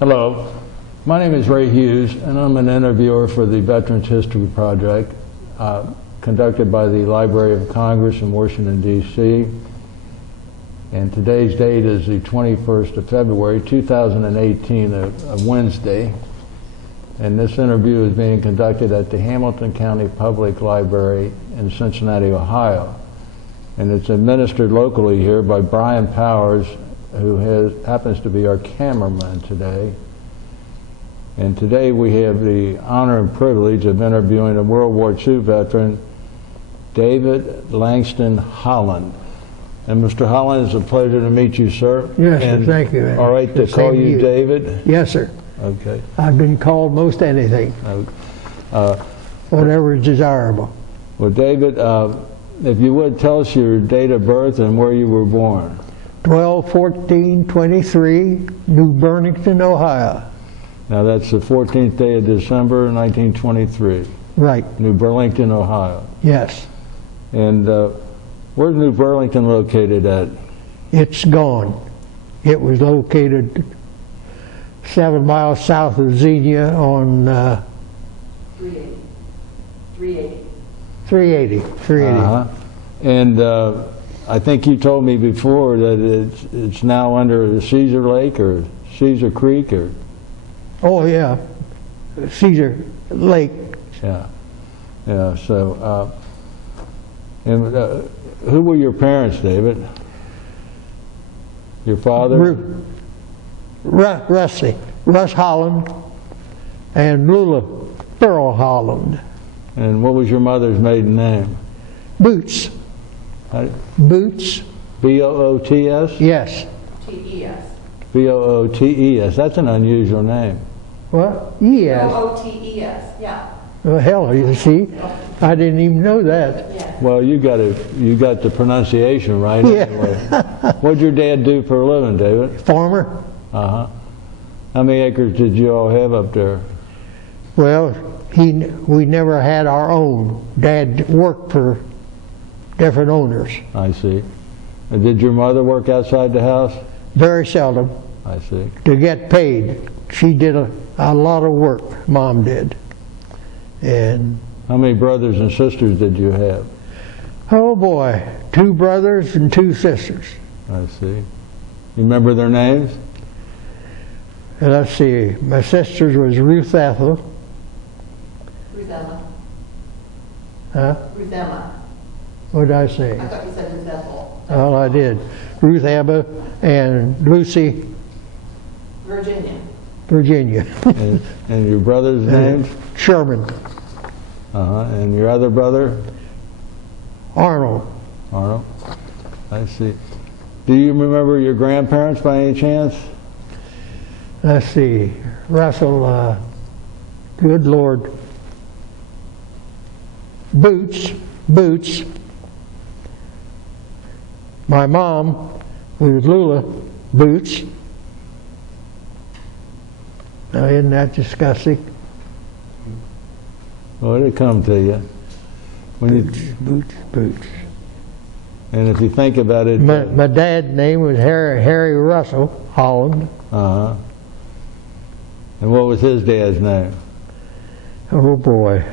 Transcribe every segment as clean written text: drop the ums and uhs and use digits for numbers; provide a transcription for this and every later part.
Hello, my name is Ray Hughes, and I'm an interviewer for the Veterans History Project conducted by the Library of Congress in Washington, D.C. And today's date is the 21st of February, 2018, a Wednesday. And this interview is being conducted at the Hamilton County Public Library in Cincinnati, Ohio. And it's administered locally here by Brian Powers, who happens to be our cameraman today. And today we have the honor and privilege of interviewing a World War II veteran, David Langston Holland. And Mr. Holland, it's a pleasure to meet you, sir. Yes, and sir, thank you. All right to call you David? Yes, sir. Okay. I've been called most anything, whatever is desirable. Well, David, if you would tell us your date of birth and where you were born. 12/14/23, New Burlington, Ohio. Now that's the 14th day of December, 1923. Right. New Burlington, Ohio. Yes. And where's New Burlington located at? It's gone. It was located 7 miles south of Xenia on 380. And I think you told me before that it's now under the Caesar Lake or Caesar Creek or... Oh yeah, Caesar Lake. Yeah, yeah. So, who were your parents, David? Your father? Russ Holland, and Lula Pearl Holland. And what was your mother's maiden name? Boots. Boots. B-O-O-T-S? Yes. T-E-S. B-O-O-T-E-S. That's an unusual name. What? Yes. B-O-O-T-E-S, yeah. Well, hell, you see, I didn't even know that. Yeah. Well, you got the pronunciation right. Yeah. Anyway. What'd your dad do for a living, David? Farmer. Uh-huh. How many acres did you all have up there? Well, we never had our own. Dad worked for different owners. I see. And did your mother work outside the house? Very seldom. I see. To get paid. She did a lot of work, Mom did. And how many brothers and sisters did you have? oh boy, 2 brothers and 2 sisters. I see. You remember their names? And let's see, my sisters was Ruth Ethel. Ruth Emma. Huh? Ruth Emma. What did I say? I thought you said Ruth Ethel. Well, I did. Ruth Emma and Lucy Virginia. and your brother's names? Sherman. And your other brother? Arnold. Arnold. I see. Do you remember your grandparents by any chance? Let's see, Russell, good Lord. Boots. My mom was Lula Boots. Now, isn't that disgusting? Well, it'll come to you. Boots. And if you think about it... My dad's name was Harry Russell Holland. And what was his dad's name? Oh boy.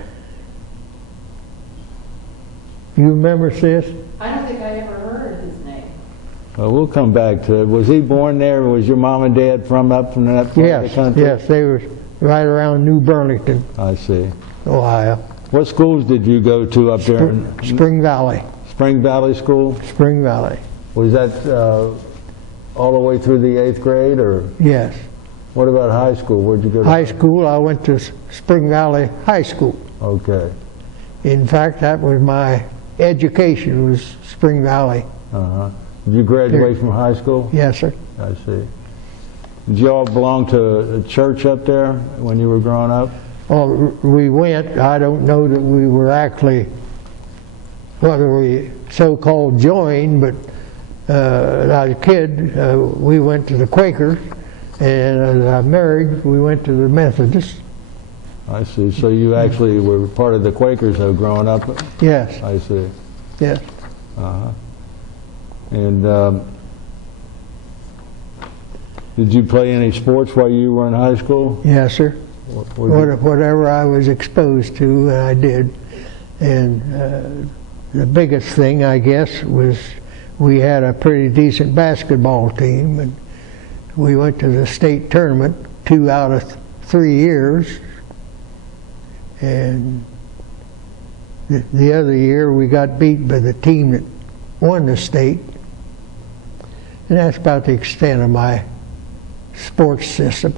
You remember sis? I don't think I ever heard his name. Well, we'll come back to it. Was he born there? Was your mom and dad from that part of the country? Yes, they were right around New Burlington, I see. Ohio. What schools did you go to up there? Spring Valley. Spring Valley School? Spring Valley. Was that all the way through the 8th grade, or? Yes. What about high school? Where'd you go to? High school, I went to Spring Valley High School. Okay. In fact, that was my education, was Spring Valley. Did you graduate from high school? Yes, sir. I see. Did you all belong to a church up there when you were growing up? Well, we went. I don't know that we were actually, whether we so-called joined, but as a kid, we went to the Quakers, and as I married, we went to the Methodists. I see. So you actually were part of the Quakers, though, growing up? Yes. I see. Yes. And Did you play any sports while you were in high school? Yes, sir. What Whatever I was exposed to, I did. And the biggest thing, I guess, was we had a pretty decent basketball team, and we went to the state tournament 2 out of 3 years. And the other year we got beat by the team that won the state. And that's about the extent of my sports system.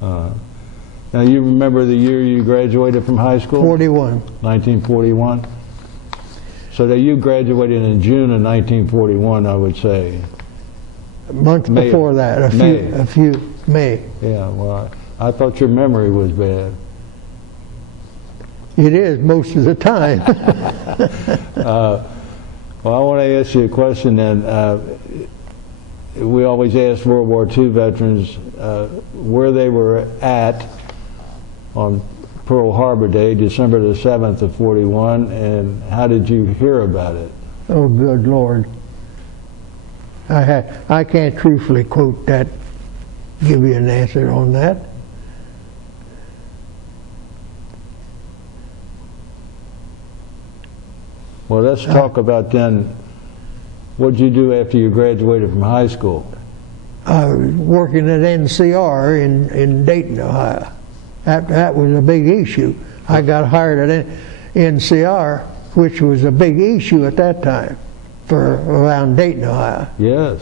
Now you remember the year you graduated from high school? 41. 1941? So that you graduated in June of 1941, I would say. A month May. before that, May. Yeah, well, I thought your memory was bad. It is most of the time. Well, I want to ask you a question then. We always ask World War II veterans where they were at on Pearl Harbor Day, December the 7th of 41, and how did you hear about it? Oh, good Lord. I can't truthfully quote that, give you an answer on that. Well, let's talk about then, what did you do after you graduated from high school? I was working at NCR in Dayton, Ohio. That was a big issue. I got hired at NCR, which was a big issue at that time for around Dayton, Ohio. Yes,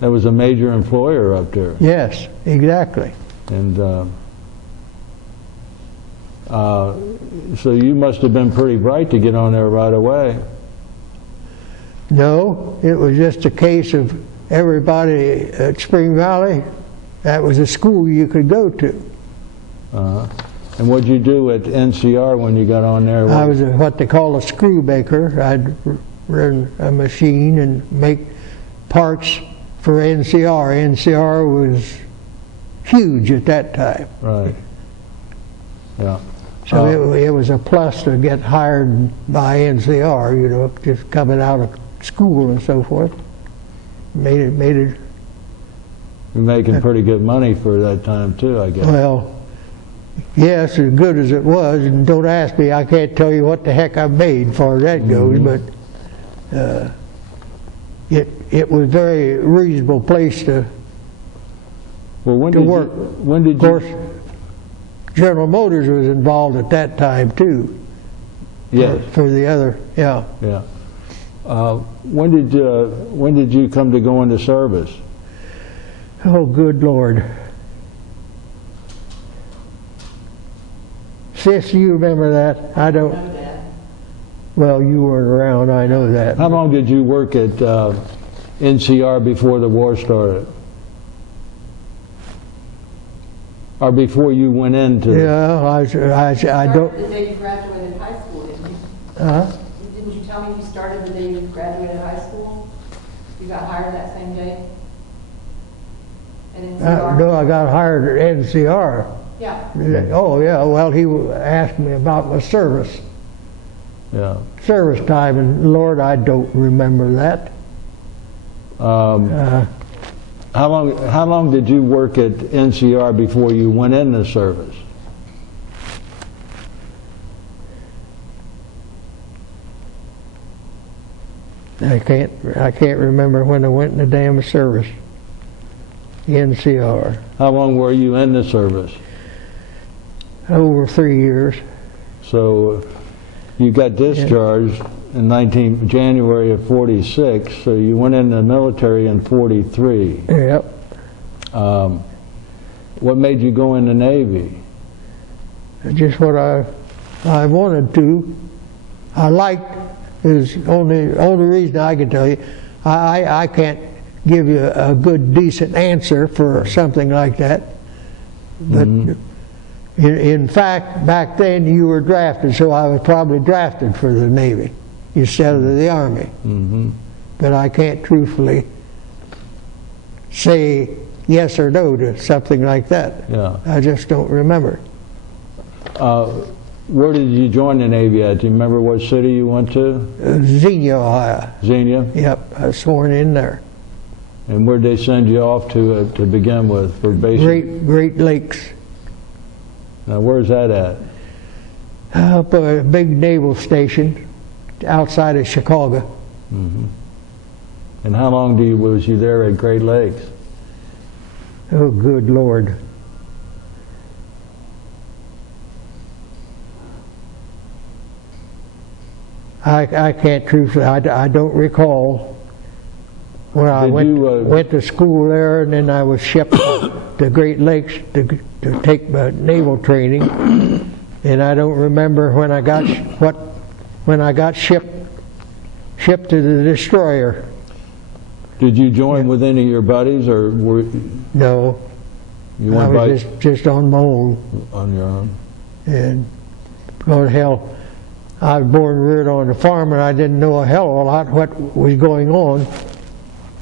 that was a major employer up there. Yes, exactly. And so you must have been pretty bright to get on there right away. No, it was just a case of everybody at Spring Valley, that was a school you could go to. And what did you do at NCR when you got on there? I was what they call a screw baker. I'd run a machine and make parts for NCR. NCR was huge at that time. Right. Yeah. So it was a plus to get hired by NCR, you know, just coming out of school and so forth. Made it. You're making pretty good money for that time too, I guess. Well, yes, as good as it was, and don't ask me, I can't tell you what the heck I made as far as that goes, but it was a very reasonable place to work. When did of course, General Motors was involved at that time too. Yes. For the other, yeah. Yeah. When did you come to go into service? Oh, good Lord. Sis, you remember that? I don't. Know that. Well, you weren't around, I know that. How long did you work at NCR before the war started? Or before you went into? Yeah, I don't. The day you graduated high school, didn't you? Didn't you tell me you started the day you graduated high school? You got hired that same day? At NCR? No, I got hired at NCR. Yeah. Oh, yeah, well, he asked me about my service. Yeah. Service time, and Lord, I don't remember that. How long did you work at NCR before you went into service? I can't remember when I went in the damn service. NCR. How long were you in the service? Over 3 years. So you got discharged in January of 46, so you went in the military in 43. Yep. What made you go in the Navy? Just what I wanted to. I liked is only reason I can tell you. I can't give you a good, decent answer for something like that. But in fact, back then you were drafted, so I was probably drafted for the Navy instead of the Army. But I can't truthfully say yes or no to something like that. Yeah. I just don't remember. Where did you join the Navy at? Do you remember what city you went to? Xenia, Ohio. Xenia? Yep, I was sworn in there. And where'd they send you off to begin with for basic? Great Lakes. Now, where's that at? Up a big naval station outside of Chicago. Mm-hmm. And how long was you there at Great Lakes? Oh, good Lord. I can't truthfully, I don't recall. When I went to school there, and then I was shipped to Great Lakes to take my naval training, and I don't remember when I got shipped to the destroyer. Did you join with any of your buddies, or were no? You I went was just on my own. On your own. And oh hell, I was born and reared on a farm, and I didn't know a hell of a lot what was going on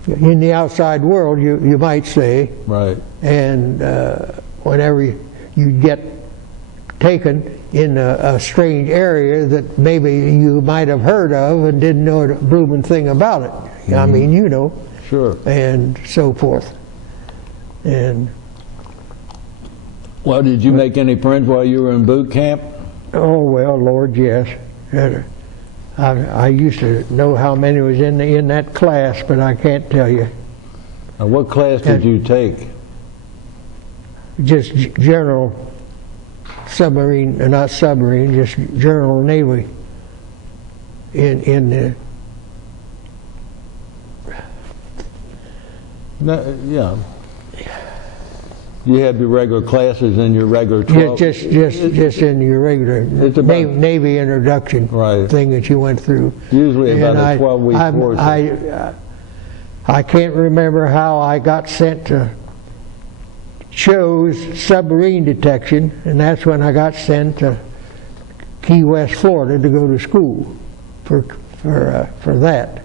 in the outside world, you might say. Right. And whenever you get taken in a strange area that maybe you might have heard of and didn't know a blooming thing about it. Mm-hmm. I mean, you know. Sure. And so forth. And well, did you make any friends while you were in boot camp? oh well, Lord, yes. I used to know how many was in that class, but I can't tell you. Now, what class did you take? Just general submarine, not submarine, just general Navy. In the No, yeah. You had the regular classes in your regular 12. just in your regular Navy introduction thing that you went through. Usually about a 12-week course. I can't remember how I got sent to chose submarine detection, and that's when I got sent to Key West, Florida, to go to school for that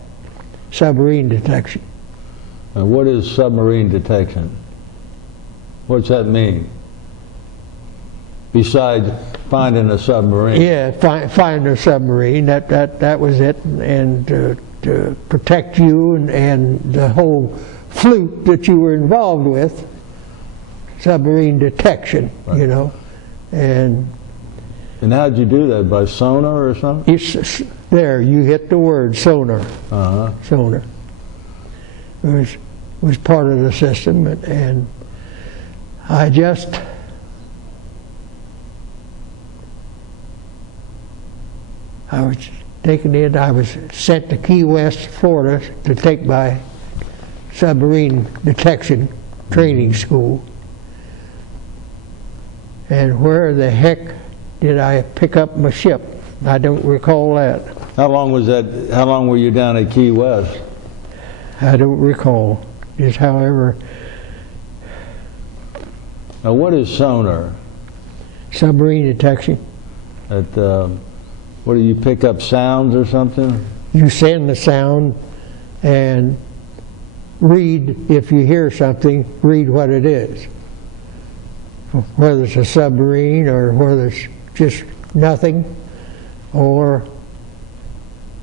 submarine detection. Now, what is submarine detection? What's that mean? Besides finding a submarine? Yeah, finding a submarine. That was it, and to protect you and the whole fleet that you were involved with. Submarine detection, right. You know, and how'd you do that? By sonar or something? There, you hit the word sonar. Sonar. It was part of the system, and I was taken in. I was sent to Key West, Florida, to take my submarine detection training school. And where the heck did I pick up my ship? I don't recall that. How long was that? How long were you down at Key West? I don't recall. Just however. Now, what is sonar? Submarine detection. What do you pick up sounds or something? You send the sound and read, if you hear something, read what it is. Whether it's a submarine or whether it's just nothing, or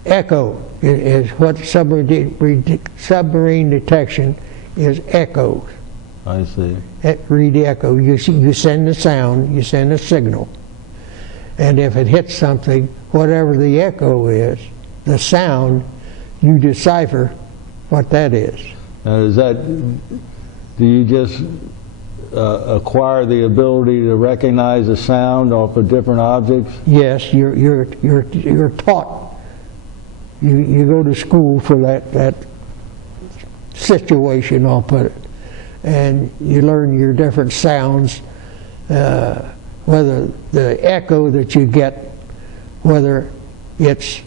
echo is what submarine detection is. Echo. I see. Read the echo. You send the sound, you send a signal, and if it hits something, whatever the echo is, the sound, you decipher what that is. Now, do you just acquire the ability to recognize a sound off of different objects? Yes, you're taught. You go to school for that situation, I'll put it, and you learn your different sounds, whether the echo that you get, whether it's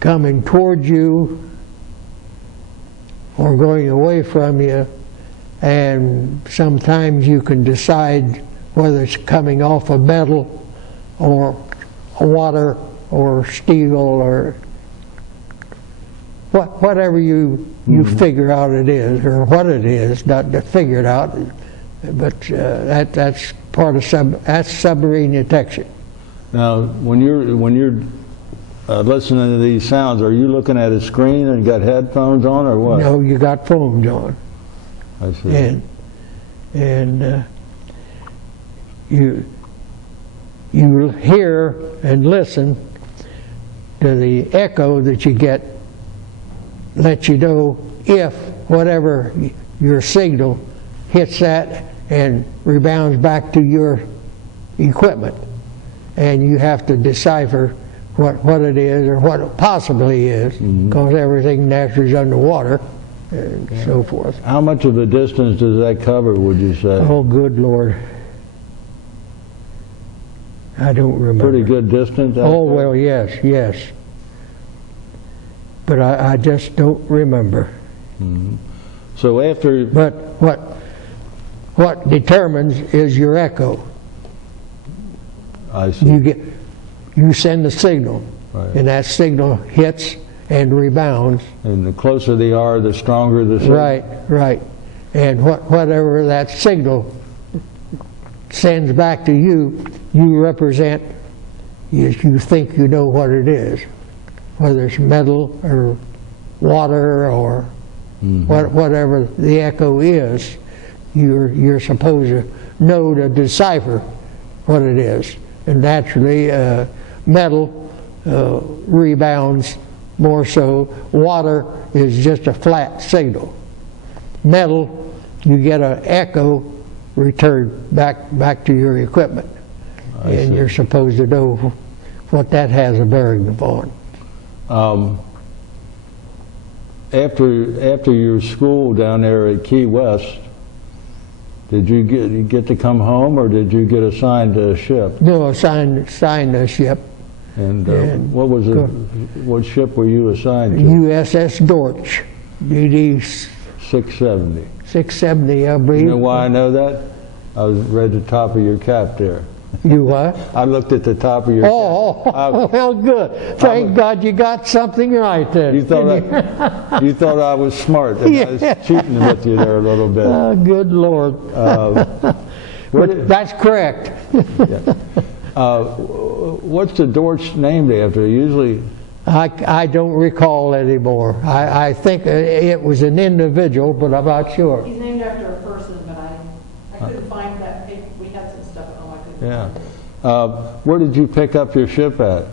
coming towards you or going away from you. And sometimes you can decide whether it's coming off of metal or water or steel or whatever you figure out it is, or what it is, not to figure it out, but that's part of submarine detection. Now, when you're listening to these sounds, are you looking at a screen and got headphones on, or what? No, you got phones on. I see. And you hear and listen to the echo that you get, let you know if whatever your signal hits that and rebounds back to your equipment. And you have to decipher what it is or what it possibly is, because everything naturally is underwater and so forth. How much of a distance does that cover, would you say? Oh, good Lord. I don't remember. Pretty good distance? Oh, well, yes. But I just don't remember. So after... But what determines is your echo. I see. You send a signal, Right. and that signal hits and rebounds. And the closer they are, the stronger the signal? Right. And whatever that signal sends back to you, you represent, you think you know what it is. Whether it's metal or water or whatever the echo is, you're supposed to know to decipher what it is. And naturally, metal rebounds more so. Water is just a flat signal. Metal, you get an echo returned back to your equipment. And you're supposed to know what that has a bearing upon. After your school down there at Key West, did you get to come home, or did you get assigned to a ship? No, assigned a ship. And what ship were you assigned to? USS Dortch, DD 670. 670, I believe. You know why I know that? I read the top of your cap there. You what? I looked at the top of your cap. Well, good. Thank God you got something right then. You thought I was smart, and I was cheating with you there a little bit. Oh, good Lord. But that's correct. What's the Dortch named after? Usually, I don't recall anymore. I think it was an individual, but I'm not sure. He's named after a person, but I couldn't find that paper. We had some stuff at home I couldn't find it. Where did you pick up your ship at?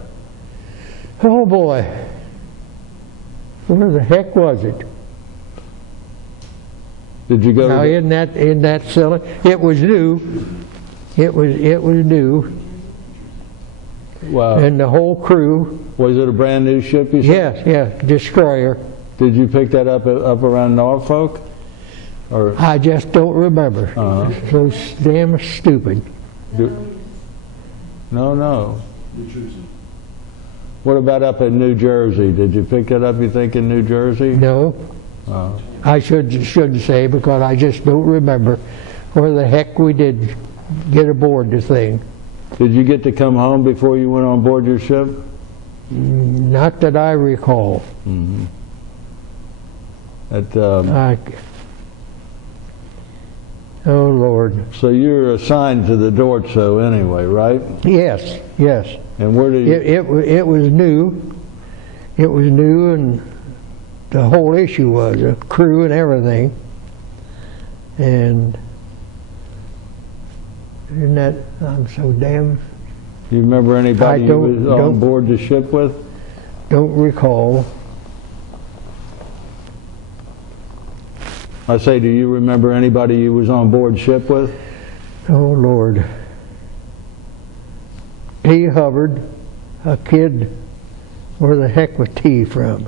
Oh boy. Where the heck was it? Did you go Now, to isn't that silly? It was new. It was new. Wow. And the whole crew. Was it a brand new ship you said? Yes, destroyer. Did you pick that up around Norfolk? Or I just don't remember. So damn stupid. No. What about up in New Jersey? Did you pick that up, you think, in New Jersey? No. I shouldn't say, because I just don't remember where the heck we did get aboard the thing. Did you get to come home before you went on board your ship? Not that I recall. Oh Lord. So you're assigned to the Dortch, though, anyway, right? Yes. And where did you... It was new. It was new, and the whole issue was a crew and everything. And isn't that, I'm so damn... Do you remember anybody you was on board the ship with? Don't recall. I say, do you remember anybody you was on board ship with? Oh Lord. T. Hubbard, a kid, where the heck was T from?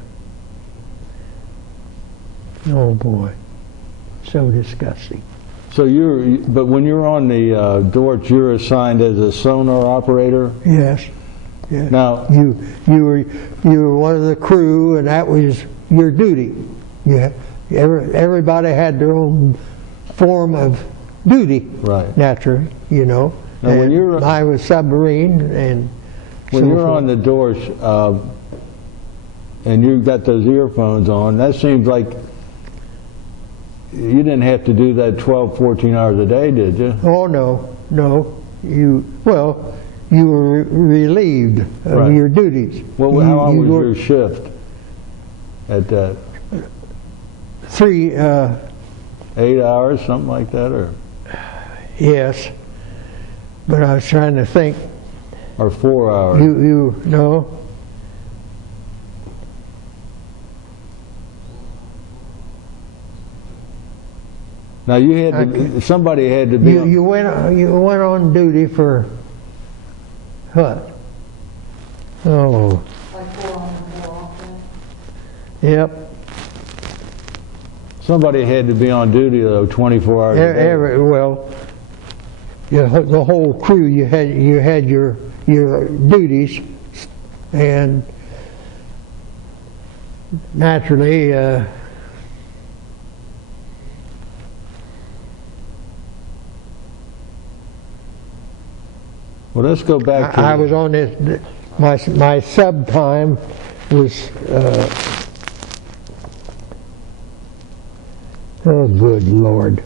Oh boy, so disgusting. So but when you're on the Dortch, you're assigned as a sonar operator? Yes. Now, you were one of the crew, and that was your duty. Yeah. Everybody had their own form of duty, right? Naturally, you know. Now, when you're I was submarine, and when you're on the Dortch, and you got those earphones on, that seems like you didn't have to do that 12, 14 hours a day, did you? Oh no. You you were relieved of Right. your duties. Well, You- how long you was worked your shift at that? 3, 8 hours, something like that, or yes. But I was trying to think, 4 hours? no. Now you had to, somebody had to be. You went on duty for what? Oh, Like 4 on and 4 off then? yep. Somebody had to be on duty though, 24 hours a day. Well, the whole crew. You had your duties, and naturally. Well, let's go back to. I was on this. My sub time was. Oh, good Lord!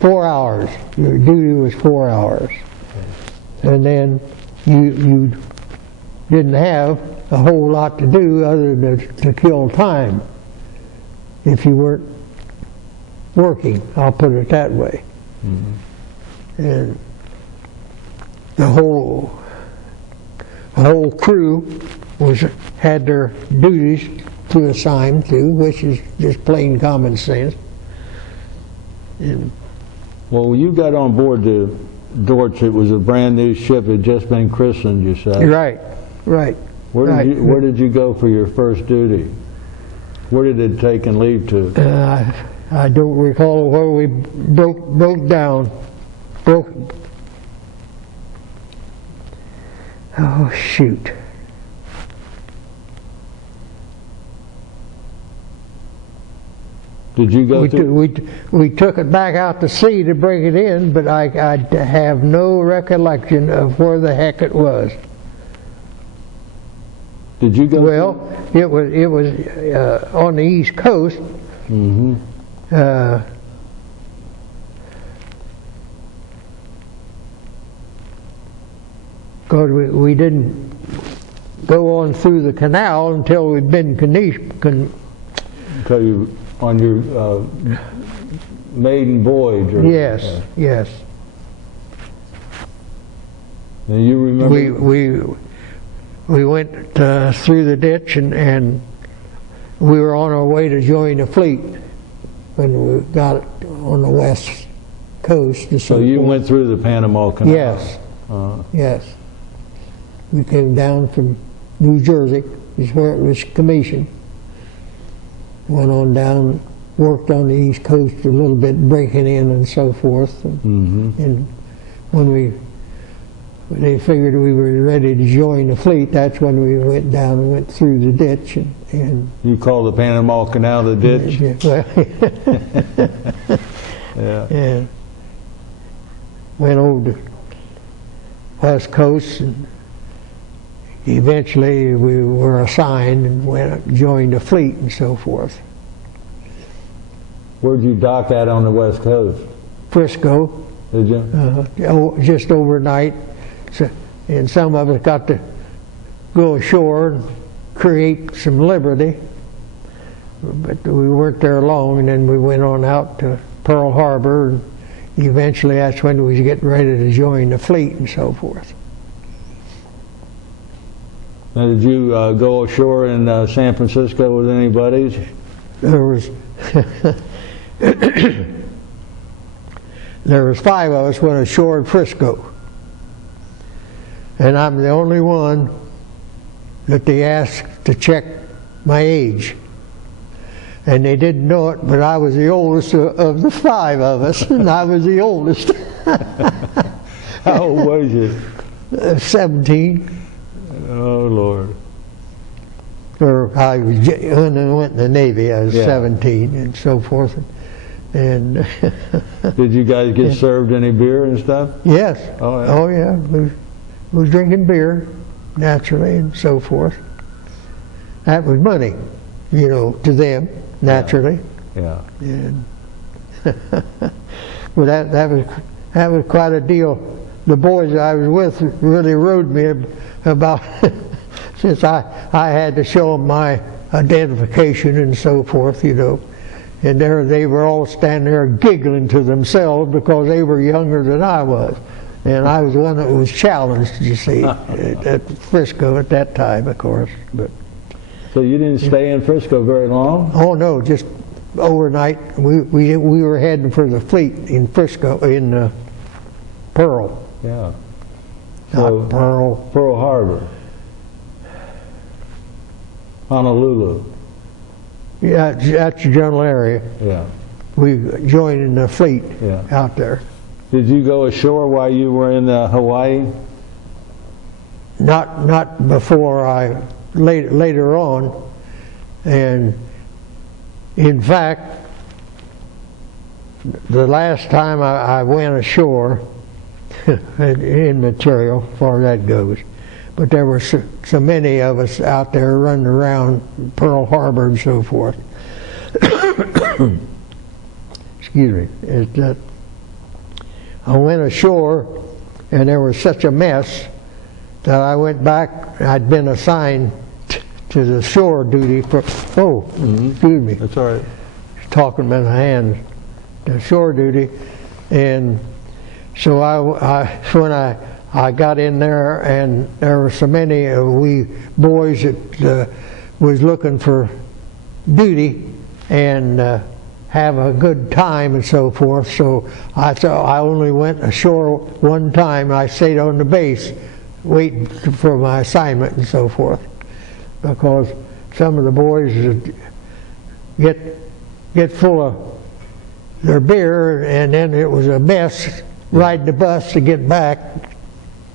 4 hours. Your duty was 4 hours, and then you didn't have a whole lot to do other than to kill time. If you weren't working, I'll put it that way. And the whole crew had their duties to assign to, which is just plain common sense. And Well, when you got on board the Dortch, it was a brand new ship. It had just been christened, you said. right. Where did you go for your first duty? Where did it take and leave to? I don't recall where we broke down. Oh, shoot. Did you go through? We took it back out to sea to bring it in, but I have no recollection of where the heck it was. Did you go? Well, it was on the East Coast. Mm-hmm. Because we didn't go on through the canal until we'd been Until you on your maiden voyage. Or, yes. And you remember? We went through the ditch and we were on our way to join the fleet when we got on the west coast. So you went through the Panama Canal? Yes. Yes. We came down from New Jersey, is where it was commissioned. Went on down, worked on the East Coast a little bit, breaking in and so forth. And when they figured we were ready to join the fleet, that's when we went down and went through the ditch. And You call the Panama Canal the ditch? Yeah. And went over to West Coast, and eventually we were assigned and joined the fleet and so forth. Where'd you dock at on the West Coast? Frisco, Did you? just overnight. So, and some of us got to go ashore and create some liberty, but we weren't there long, and then we went on out to Pearl Harbor, and eventually that's when we was getting ready to join the fleet and so forth. Now, did you go ashore in San Francisco with any buddies? There was there was 5 of us went ashore at Frisco, and I'm the only one that they asked to check my age. And they didn't know it, but I was the oldest of the 5 of us, and I was the oldest. How old was you? 17. Oh, Lord. Or I was, when I went in the Navy, I was 17 and so forth. And Did you guys get served any beer and stuff? yes. Oh, yeah. Oh, yeah. We was drinking beer, naturally, and so forth. That was money, to them, naturally. Yeah. And well, that that was quite a deal. The boys I was with really rode me about, since I had to show them my identification and so forth, you know. And there they were all standing there giggling to themselves because they were younger than I was. And I was the one that was challenged, you see, at Frisco at that time, of course. But So you didn't stay in Frisco very long? oh no, just overnight. We were heading for the fleet in Frisco, in Pearl. Yeah. Not Pearl. Pearl Harbor. Honolulu. Yeah, that's the general area. Yeah. We joined in the fleet Yeah. out there. Did you go ashore while you were in Hawaii? Not before later on. And in fact, the last time I went ashore, in material, as far as that goes, but there were so many of us out there running around Pearl Harbor and so forth. Excuse me. I went ashore, and there was such a mess that I went back. I'd been assigned to the shore duty for, excuse me. That's all right. Talking with my hands, the shore duty. And so when I got in there, and there were so many of we boys that was looking for duty and have a good time and so forth. So I thought I only went ashore one time. I stayed on the base waiting for my assignment and so forth, because some of the boys would get full of their beer, and then it was a mess riding the bus to get back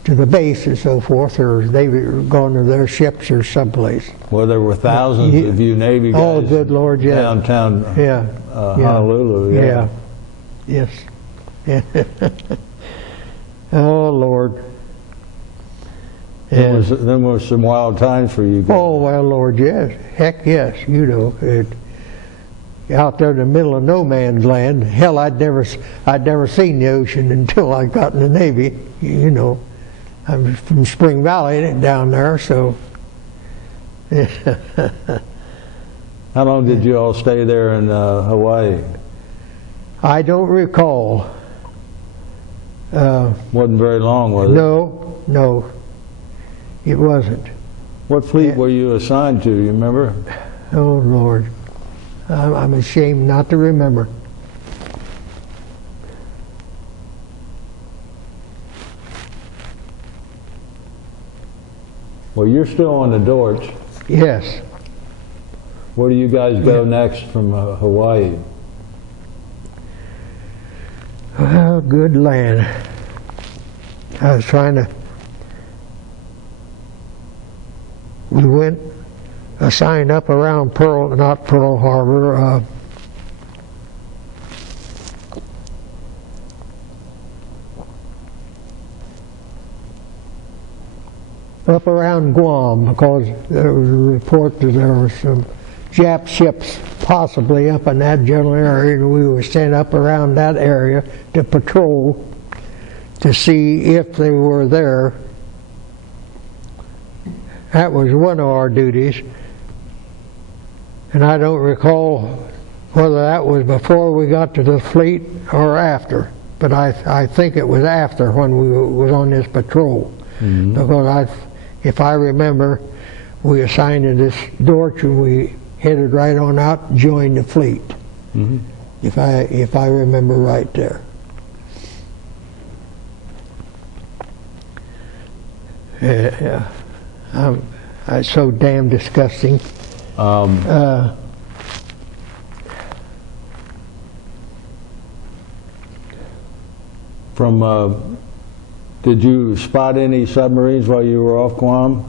to the base and so forth, or they were going to their ships or someplace. Well, there were thousands of you Navy guys. Oh, good Lord, yeah. Downtown Honolulu. Yeah. Yes. Oh, Lord. Them was some wild times for you guys. Oh, well, Lord, yes. Heck, yes. You know, out there in the middle of no man's land. Hell, I'd never seen the ocean until I got in the Navy. You know, I'm from Spring Valley down there, so. How long did you all stay there in Hawaii? I don't recall. Wasn't very long, was it? No, it wasn't. What fleet were you assigned to? You remember? Oh, Lord. I'm ashamed not to remember. Well, you're still on the Dortch. Yes. Where do you guys go next from Hawaii? Well, good land. I was trying to. We went assigned up around not Pearl Harbor. Up around Guam, because there was a report that there were some Jap ships possibly up in that general area, and we were sent up around that area to patrol to see if they were there. That was one of our duties, and I don't recall whether that was before we got to the fleet or after, but I think it was after, when we was on this patrol. Mm-hmm. Because if I remember, we assigned to this Dortch and we headed right on out and joined the fleet. Mm-hmm. If I remember right there. Yeah, it's so damn disgusting. Did you spot any submarines while you were off Guam,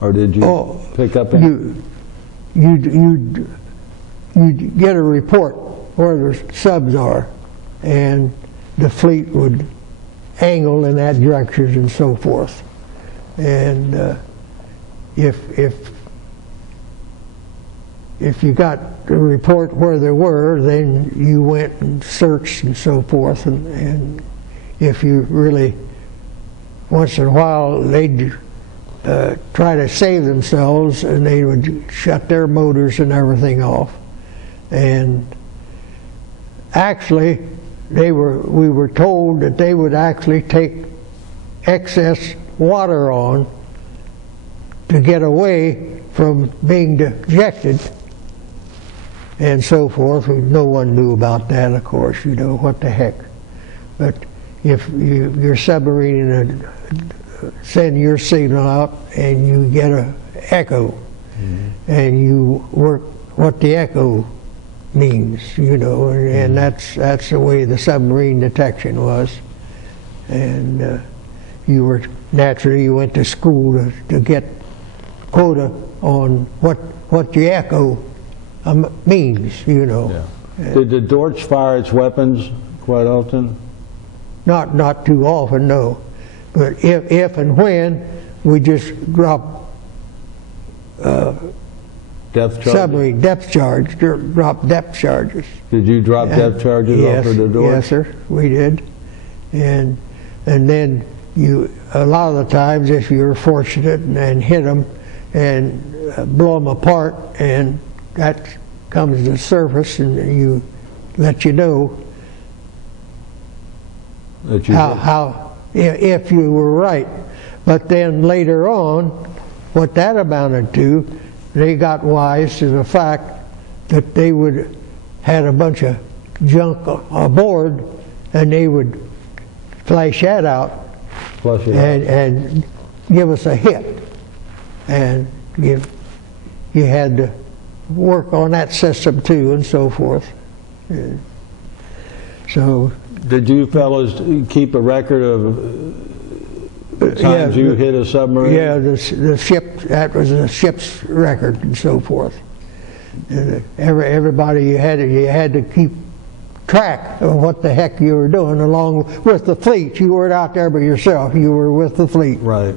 or did you pick up any? You'd get a report where the subs are, and the fleet would angle in that direction and so forth. And if you got a report where they were, then you went and searched and so forth, and if you really, once in a while, they'd try to save themselves, and they would shut their motors and everything off. And actually, we were told that they would actually take excess water on to get away from being ejected and so forth. No one knew about that, of course, you know, what the heck. But if your submarine send your signal out and you get an echo, and you work what the echo means, you know, and that's the way the submarine detection was. And you went to school to get quota on what the echo means, you know. Yeah. Did the Dortch fire its weapons quite often? Not too often, no. But if and when we just drop depth charges? Submarine depth charge, drop depth charges. Did you drop depth charges off of the Dortch? Yes, sir, we did. And then a lot of the times, if you were fortunate and hit them and blow them apart, and that comes to the surface, and you let you know that you how if you were right. But then later on, what that amounted to, they got wise to the fact that they had a bunch of junk aboard, and they would flash that out and give us a hit. And you had to work on that system too, and so forth. And so, did you fellows keep a record of times you hit a submarine? Yeah, the ship, that was a ship's record and so forth. And everybody, you had to keep track of what the heck you were doing along with the fleet. You weren't out there by yourself, you were with the fleet. Right.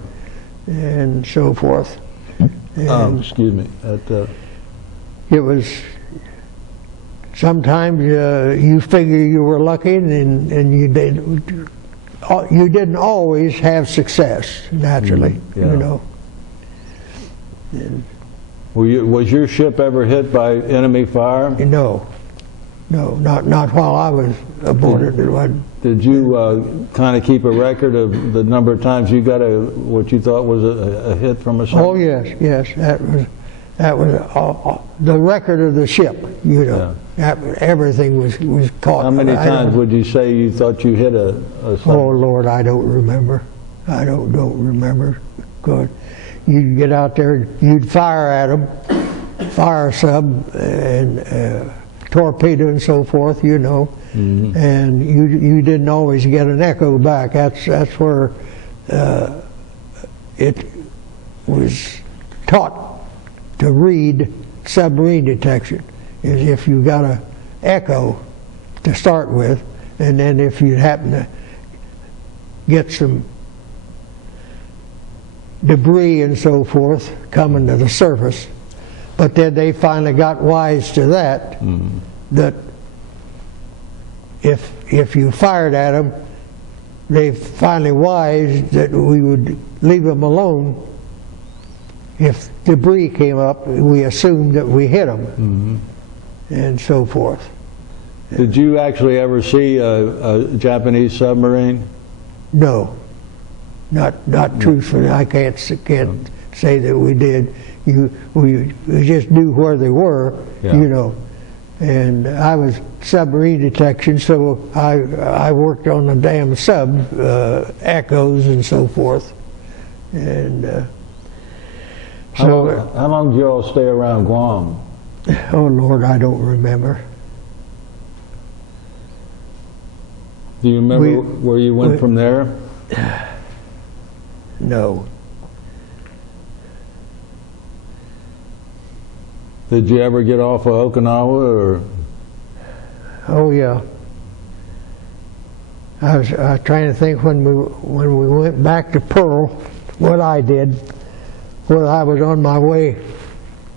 And so forth. And excuse me. it was, sometimes you figure you were lucky, and you didn't always have success, naturally, yeah. you know. And was your ship ever hit by enemy fire? no, not while I was aboard it. It wasn't. Did you kind of keep a record of the number of times you got what you thought was a hit from a submarine? Oh yes, that was the record of the ship. You know, everything was caught. How many times would you say you thought you hit a submarine? Oh Lord, I don't remember. I don't remember. Good. You'd get out there, you'd fire at them, fire a sub and torpedo and so forth, you know. Mm-hmm. And you didn't always get an echo back. That's where it was taught to read submarine detection, is if you got an echo to start with, and then if you happen to get some debris and so forth coming to the surface. But then they finally got wise to that, that if you fired at them, they finally wise that we would leave them alone. If debris came up, we assumed that we hit them, and so forth. Did you actually ever see a Japanese submarine? No, not truthfully. I can't say that we did. We just knew where they were, you know. And I was submarine detection, so I worked on the damn sub echoes and so forth. And how long did you all stay around Guam? Oh Lord, I don't remember. Do you remember where you went from there? No. Did you ever get off of Okinawa, or? Oh yeah. I was trying to think when we went back to Pearl, what I did, whether I was on my way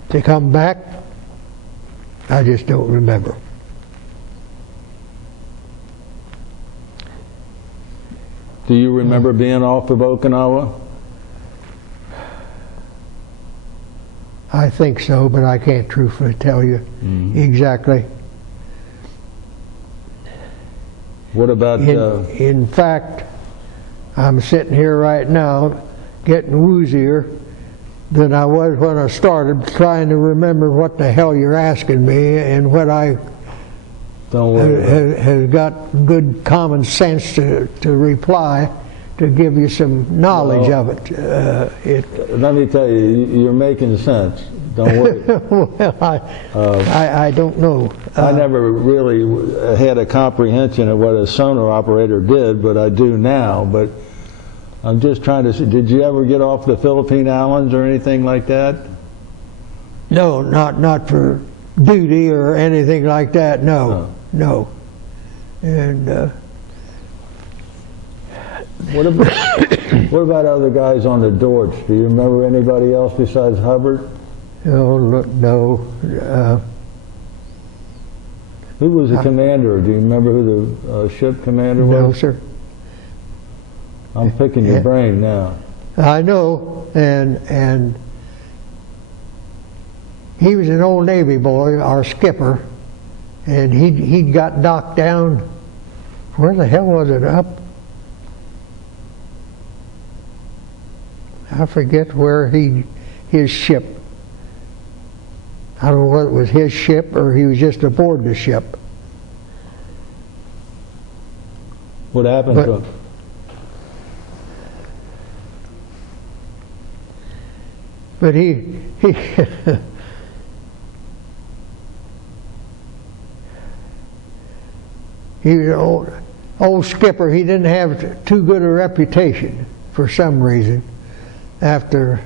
to come back. I just don't remember. Do you remember being off of Okinawa? I think so, but I can't truthfully tell you exactly. What about... In fact, I'm sitting here right now getting woozier than I was when I started, trying to remember what the hell you're asking me and what I don't worry. has got good common sense to reply, to give you some knowledge of it. Let me tell you, you're making sense. Don't worry. Well, I don't know. I never really had a comprehension of what a sonar operator did, but I do now. But I'm just trying to see, did you ever get off the Philippine Islands or anything like that? No, not for duty or anything like that, no. And what about other guys on the Dortch? Do you remember anybody else besides Hubbard? no. Who was the commander? Do you remember who the ship commander was? No, sir. I'm picking your brain now. I know, and he was an old Navy boy, our skipper, and he'd got docked down. Where the hell was it? Up? I forget where his ship. I don't know whether it was his ship or he was just aboard the ship. What happened to him? But he he was an old skipper. He didn't have too good a reputation for some reason. After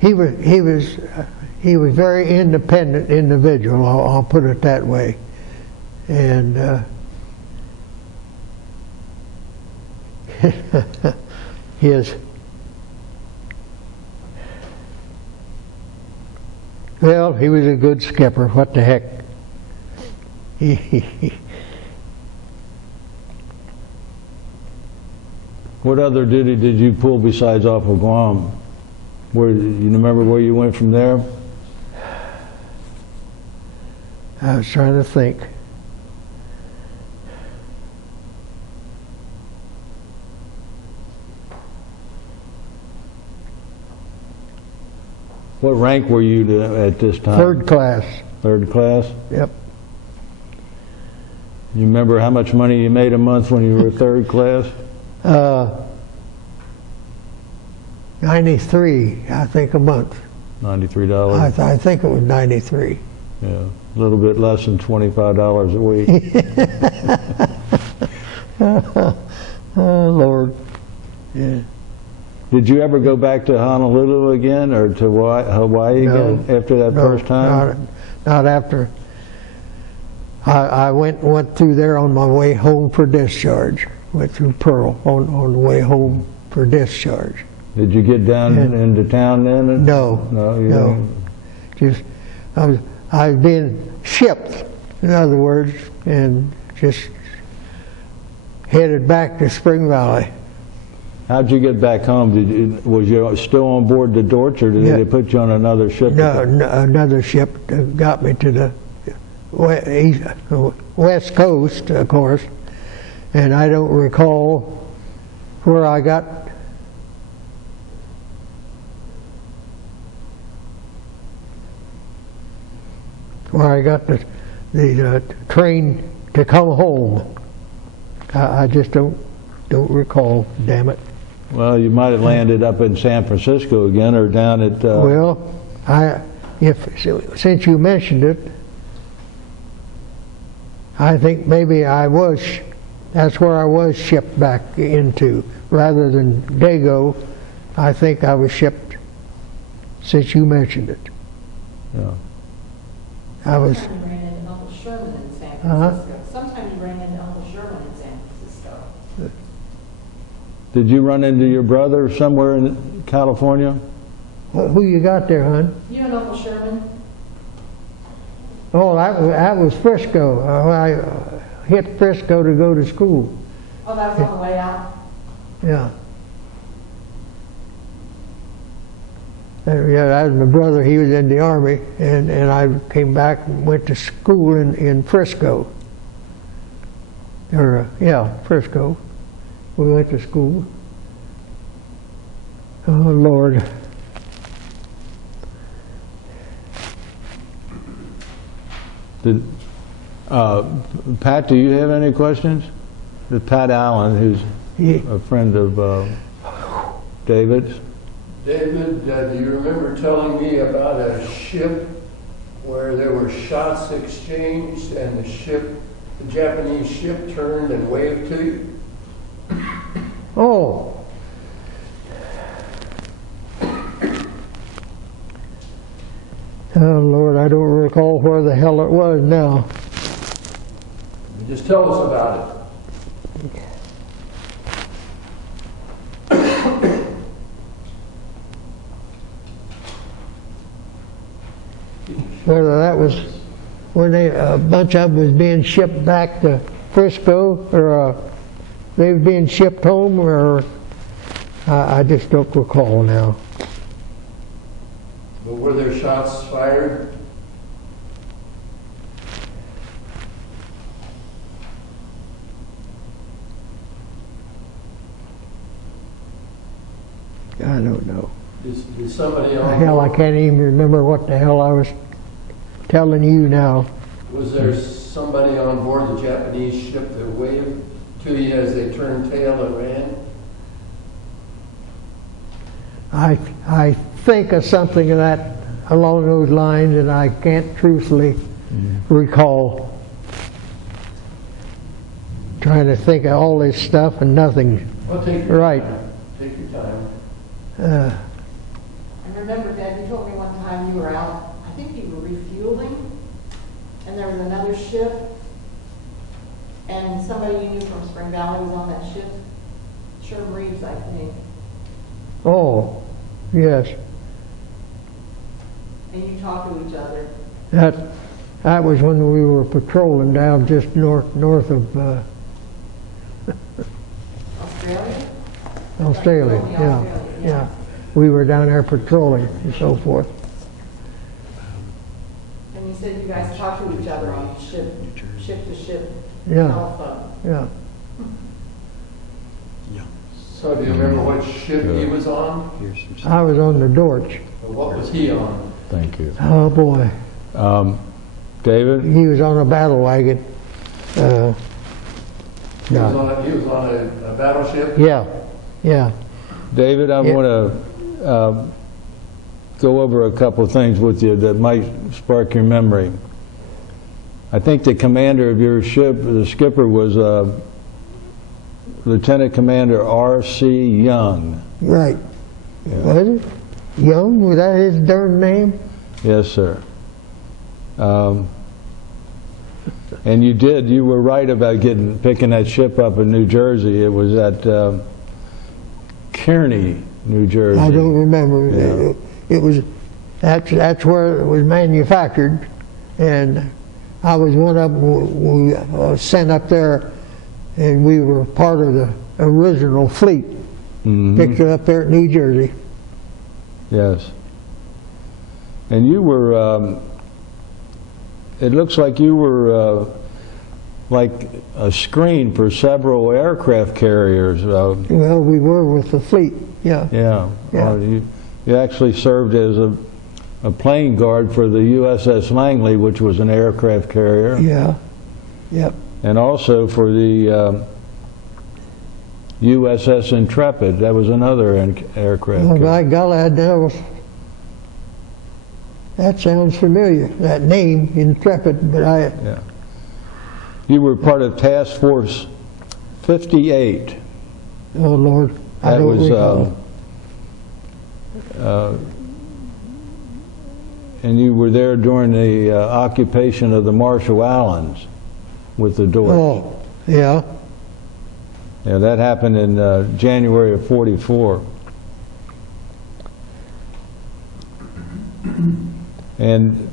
he was a very independent individual. I'll put it that way, and well, he was a good skipper. What the heck? What other duty did you pull besides off of Guam? Where, you remember where you went from there? I was trying to think. What rank were you at this time? Third class. Third class? Yep. You remember how much money you made a month when you were third class? 93, I think, a month. $93. I think it was 93. Yeah, a little bit less than $25 a week. Oh, Lord. Yeah. Did you ever go back to Honolulu again or to Hawaii again after that first time? Not after. I went through there on my way home for discharge. Went through Pearl on the way home for discharge. Did you get down into town then? No. Just I was being shipped, in other words, and just headed back to Spring Valley. How'd you get back home? Was you still on board the Dortch, or did they put you on another ship? No, another ship got me to the West Coast, of course, and I don't recall where I got. Where I got the train to come home. I just don't recall. Damn it. Well, you might have landed up in San Francisco again, or down at. Well, since you mentioned it, I think maybe that's where I was shipped back into, rather than Dago. I think I was shipped since you mentioned it. Yeah. I was. Sometimes you ran into Uncle Sherman in San Francisco. Sometimes you ran into Uncle Sherman in San Francisco. Did you run into your brother somewhere in California? Who you got there, hon? You and Uncle Sherman? Oh, that was Frisco. hit Frisco to go to school. Oh, that was on the way out? Yeah. Yeah, that was my brother. He was in the Army, and I came back and went to school in Frisco. Yeah, Frisco. We went to school. Oh, Lord. Pat, do you have any questions? Pat Allen, who's a friend of David's. David, do you remember telling me about a ship where there were shots exchanged and the Japanese ship turned and waved to you? Oh. Oh, Lord, I don't recall where the hell it was now. Just tell us about it. Whether that was when a bunch of them was being shipped back to Frisco, or they were being shipped home, or I just don't recall now. But were there shots fired? I don't know. Is somebody The on hell, I board? can't even remember what the hell I was telling you now. Was there somebody on board the Japanese ship that waved to you as they turned tail and ran? I think of something of that along those lines, and I can't truthfully recall. Trying to think of all this stuff and nothing. Well, take your Right. time. Take your time. I remember, Dad, you told me one time you were out, I think you were refueling, and there was another ship, and somebody you knew from Spring Valley was on that ship. Sherm Reeves, I think. Oh, yes. And you talked to each other. That was when we were patrolling down just north of Australia? Australia. Only Yeah, Australia, yeah. We were down there patrolling and so forth. And you said you guys talked to each other on ship to ship Yeah, telephone. yeah. So do you remember what ship he was on? I was on the Dortch. Or what was he on? Thank you. Oh boy, David? he was on a battle wagon. He was Yeah, on a battleship? yeah. David, I Yeah. want to go over a couple of things with you that might spark your memory. I think the commander of your ship, the skipper, was Lieutenant Commander R.C. Young. Right. Yeah. Was it? Young? Was that his darn name? Yes, sir. And you were right about picking that ship up in New Jersey. It was at Kearney, New Jersey. I don't remember. Yeah. It was, that's where it was manufactured, and I was one of them we sent up there, and we were part of the original fleet. Picked it up there at New Jersey. Yes. And you were, it looks like you were like a screen for several aircraft carriers. Well, we were with the fleet, yeah. Yeah. Yeah. You actually served as a plane guard for the USS Langley, which was an aircraft carrier. Yeah, yep. And also for the USS Intrepid. That was another aircraft Oh, carrier. by golly, that sounds familiar, that name, Intrepid, but Yeah. You were part of Task Force 58. oh Lord, I That don't was, recall. and you were there during the occupation of the Marshall Islands with the Dortch. Oh, yeah, Yeah, that happened in January of '44. And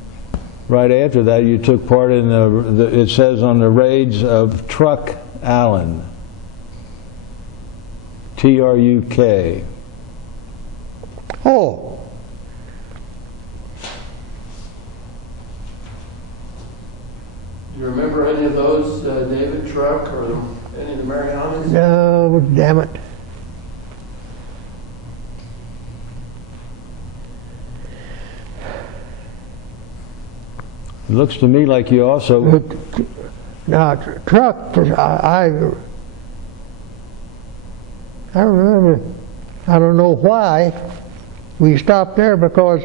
Right after that, you took part in it says on the raids of Truck Allen. T-R-U-K. Oh, Do you remember any of those, David Truck, or any of the Marianas? no, damn it. It looks to me like you also... Now, Truck, I remember, I don't know why, we stopped there because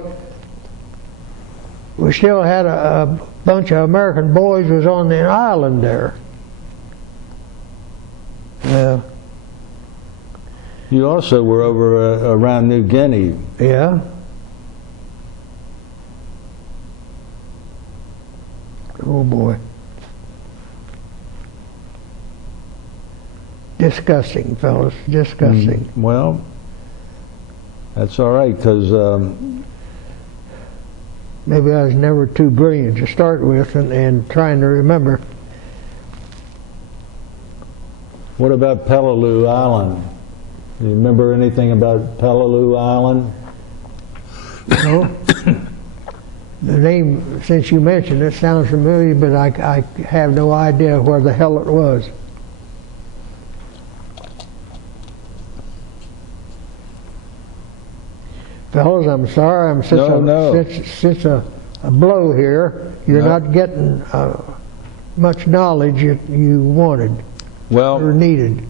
we still had a bunch of American boys was on the island there. You also were over around New Guinea. Yeah. Oh boy. Disgusting, fellas, disgusting. Well, that's all right, because Maybe I was never too brilliant to start with and trying to remember. what about Peleliu Island? Do you remember anything about Peleliu Island? No? The name, since you mentioned it, sounds familiar, but I have no idea where the hell it was. Fellas, I'm sorry, I'm since a blow here. You're not getting much knowledge you wanted or needed.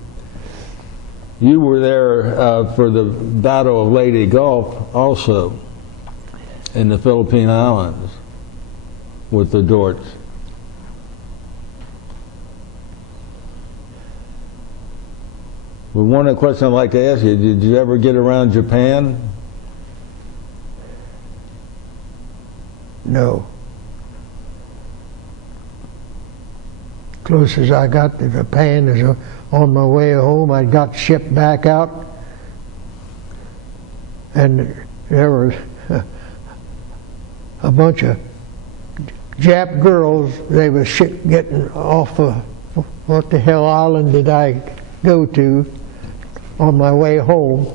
You were there for the Battle of Leyte Gulf also in the Philippine Islands with the Dortch. Well, one question I'd like to ask you, did you ever get around Japan? No. Closest I got to Japan is on my way home. I got shipped back out, and there was a bunch of Jap girls. They was getting off of, what the hell island did I go to on my way home,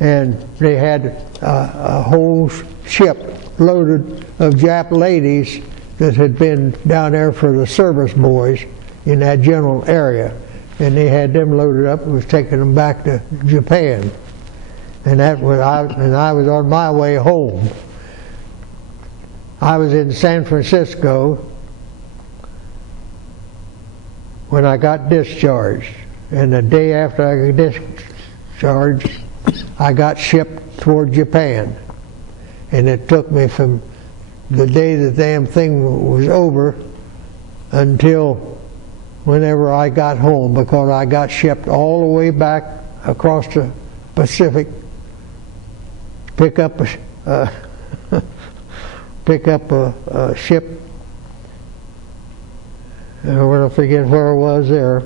and they had a whole ship loaded of Jap ladies that had been down there for the service boys in that general area, and they had them loaded up and was taking them back to Japan, and I was on my way home. I was in San Francisco when I got discharged, and the day after I got discharged, I got shipped toward Japan. And it took me from the day the damn thing was over until whenever I got home, because I got shipped all the way back across the Pacific, pick up a ship. I don't want to forget where I was there,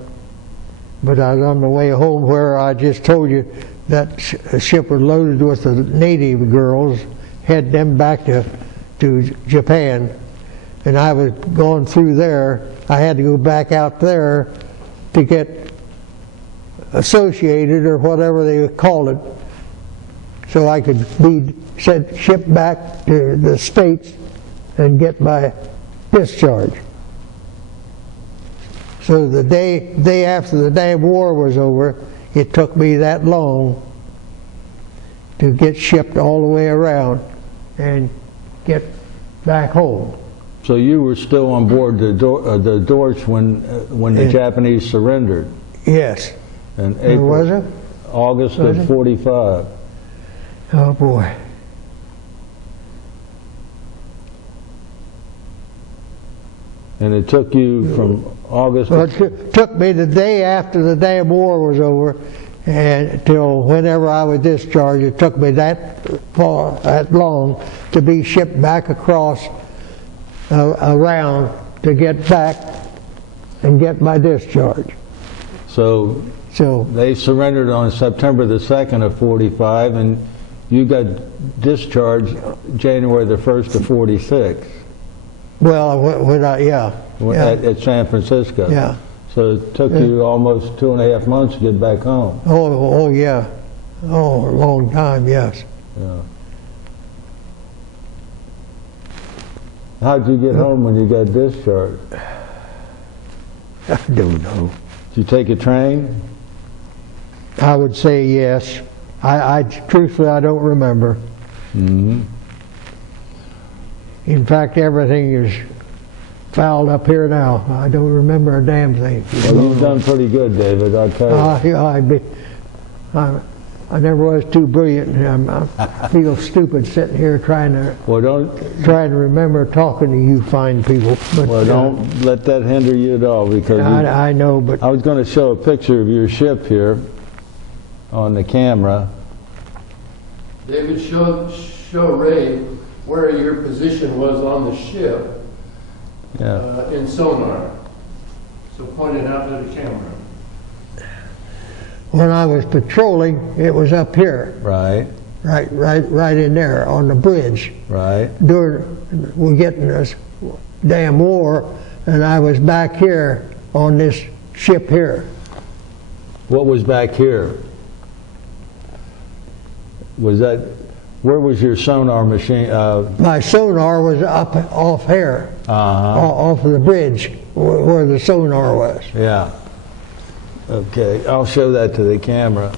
but I was on the way home where I just told you that ship was loaded with the native girls, head them back to Japan, and I was going through there. I had to go back out there to get associated or whatever they called it, so I could be shipped back to the States and get my discharge. So the day after the damn war was over, it took me that long to get shipped all the way around and get back home. So you were still on board the Dortch when the Japanese surrendered? Yes. In April, was it? August of '45. Oh boy. And it took you from August... Well, it took me the day after the damn war was over and till whenever I was discharged. It took me that long to be shipped back across around to get back and get my discharge. So they surrendered on September the 2nd of '45, and you got discharged January the 1st of '46. Yeah. At San Francisco. Yeah. So it took you almost 2.5 months to get back home. Oh, yeah. Oh, a long time, yes. Yeah. How'd you get home when you got discharged? I don't know. Did you take a train? I would say yes. Truthfully, I don't remember. Mm-hmm. In fact, everything is fouled up here now. I don't remember a damn thing. Well, you've done pretty good, David, I'll tell you. I never was too brilliant. I feel stupid sitting here trying to remember talking to you fine people. But, well, don't let that hinder you at all, because I know, but I was going to show a picture of your ship here on the camera. David, show Ray where your position was on the ship in sonar. So point it out to the camera. when I was patrolling, it was up here. Right. Right in there on the bridge. Right. We're getting this damn war, and I was back here on this ship here. What was back here? Was that, where was your sonar machine? My sonar was up off here, off of the bridge where the sonar was. Yeah. Okay, I'll show that to the camera.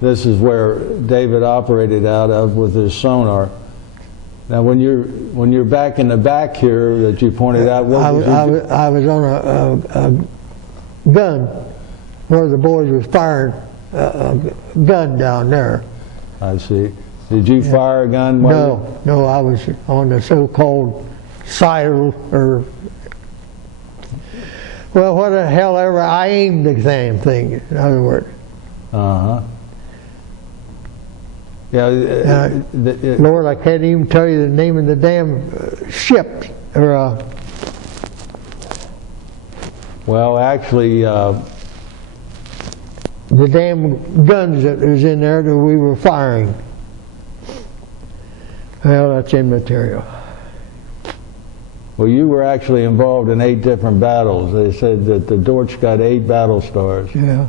This is where David operated out of with his sonar. Now, when you're back in the back here that you pointed out, what I was on a gun where the boys was firing a gun down there. I see. Did you fire a gun? No, I was on the so-called sidle, or well, what the hell ever. I aimed the damn thing. In other words. Yeah. Lord, I can't even tell you the name of the damn ship. Or well, actually, the damn guns that was in there that we were firing. Well, that's immaterial. well, you were actually involved in 8 different battles. They said that the Dortch got 8 battle stars. Yeah,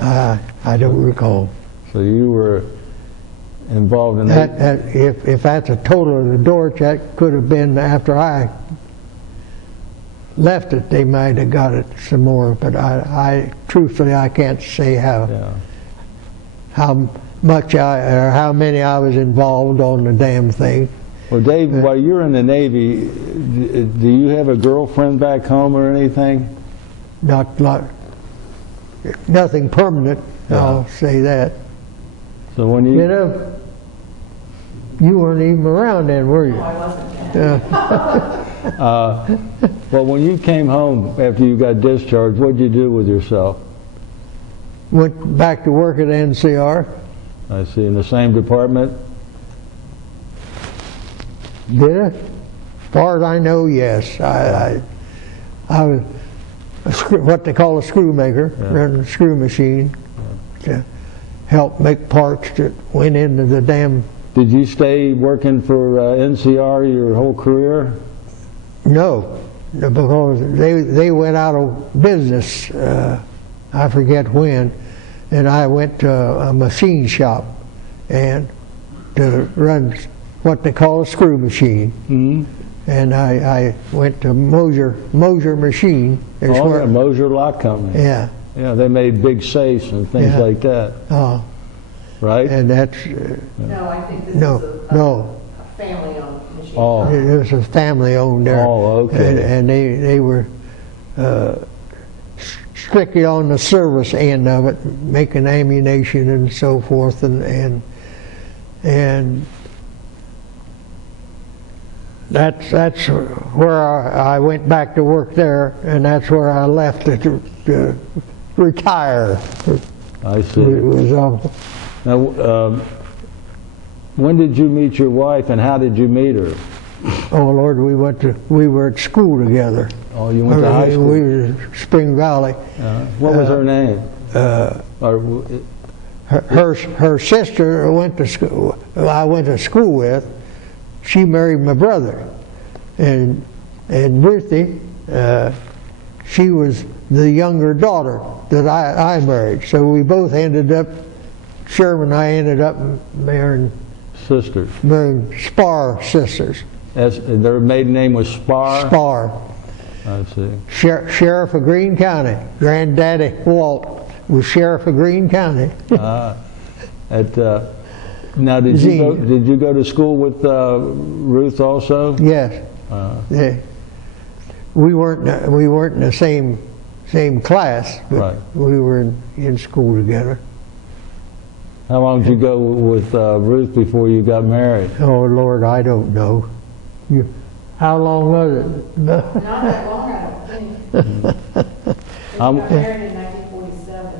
I don't recall. So you were involved in That, if that's a total of the Dortch, that could have been after I left it. They might have got it some more, but I truthfully I can't say how much or how many I was involved on the damn thing. Well, Dave, while you're in the Navy, do you have a girlfriend back home or anything? Nothing permanent. Yeah. I'll say that. So when You know, you weren't even around then, were you? No, I wasn't. well, when you came home after you got discharged, what did you do with yourself? Went back to work at NCR. I see, in the same department? Did it? As far as I know, yes. I was what they call a screw maker, running a screw machine to help make parts that went into the damn. Did you stay working for NCR your whole career? No, because they went out of business. I forget when, and I went to a machine shop and to run what they call a screw machine. Mm-hmm. And I went to Moser Machine. Oh, Moser Lock Company. Yeah. Yeah, they made big safes and things like that. Oh. Right? And that's No, I think this no, is a no. family-owned machine. Oh. It was a family owned there. Oh, okay. And they were strictly on the service end of it, making ammunition and so forth, and that's where I went back to work there, and that's where I left to retire. I see. It was Now, when did you meet your wife, and how did you meet her? oh Lord, we were at school together. Oh, you went to high school? We were in Spring Valley. What was her name? Her sister went to school. I went to school with. She married my brother, And Ruthie, she was the younger daughter that I married. So we both ended up, Sherman and I ended up marrying Sisters. Spar sisters. Their maiden name was Spar? Spar. I see. Sheriff of Greene County. Granddaddy Walt was Sheriff of Greene County. Now, did you go to school with Ruth also? Yes. Yeah. We weren't in the same class, but Right. we were in school together. How long did you go with Ruth before you got married? Oh Lord, I don't know. How long was it? Not that long, I don't think. We got married in 1947.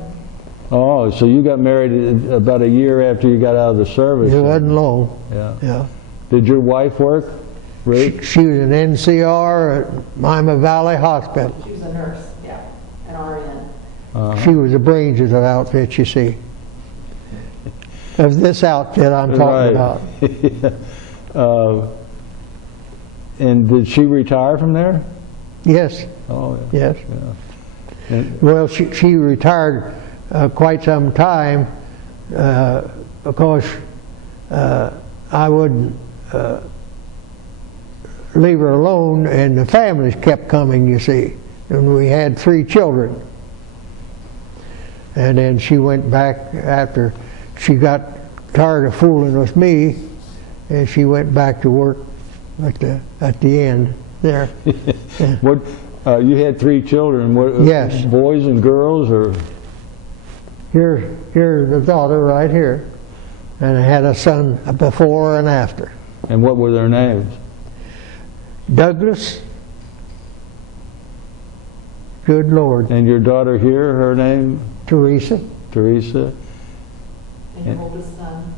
Oh, so you got married about a year after you got out of the service. It wasn't long. Yeah. Yeah. Did your wife work, Ruth? She was an NCR at Miami Valley Hospital. She was a nurse, yeah, an RN. She was the brains of the outfit, you see. Of this outfit I'm talking about. And did she retire from there? Yes. Oh, yeah. Yes. Yeah. And, Well, she retired quite some time because I wouldn't leave her alone, and the families kept coming, you see. And we had 3 children. And then she went back after she got tired of fooling with me, and she went back to work at the end there. what? You had 3 children. What, Yes. Boys and girls, or? Here's the daughter right here, and I had a son before and after. And what were their names? Douglas. Good Lord. And your daughter here, her name? Teresa. Teresa. And your oldest son,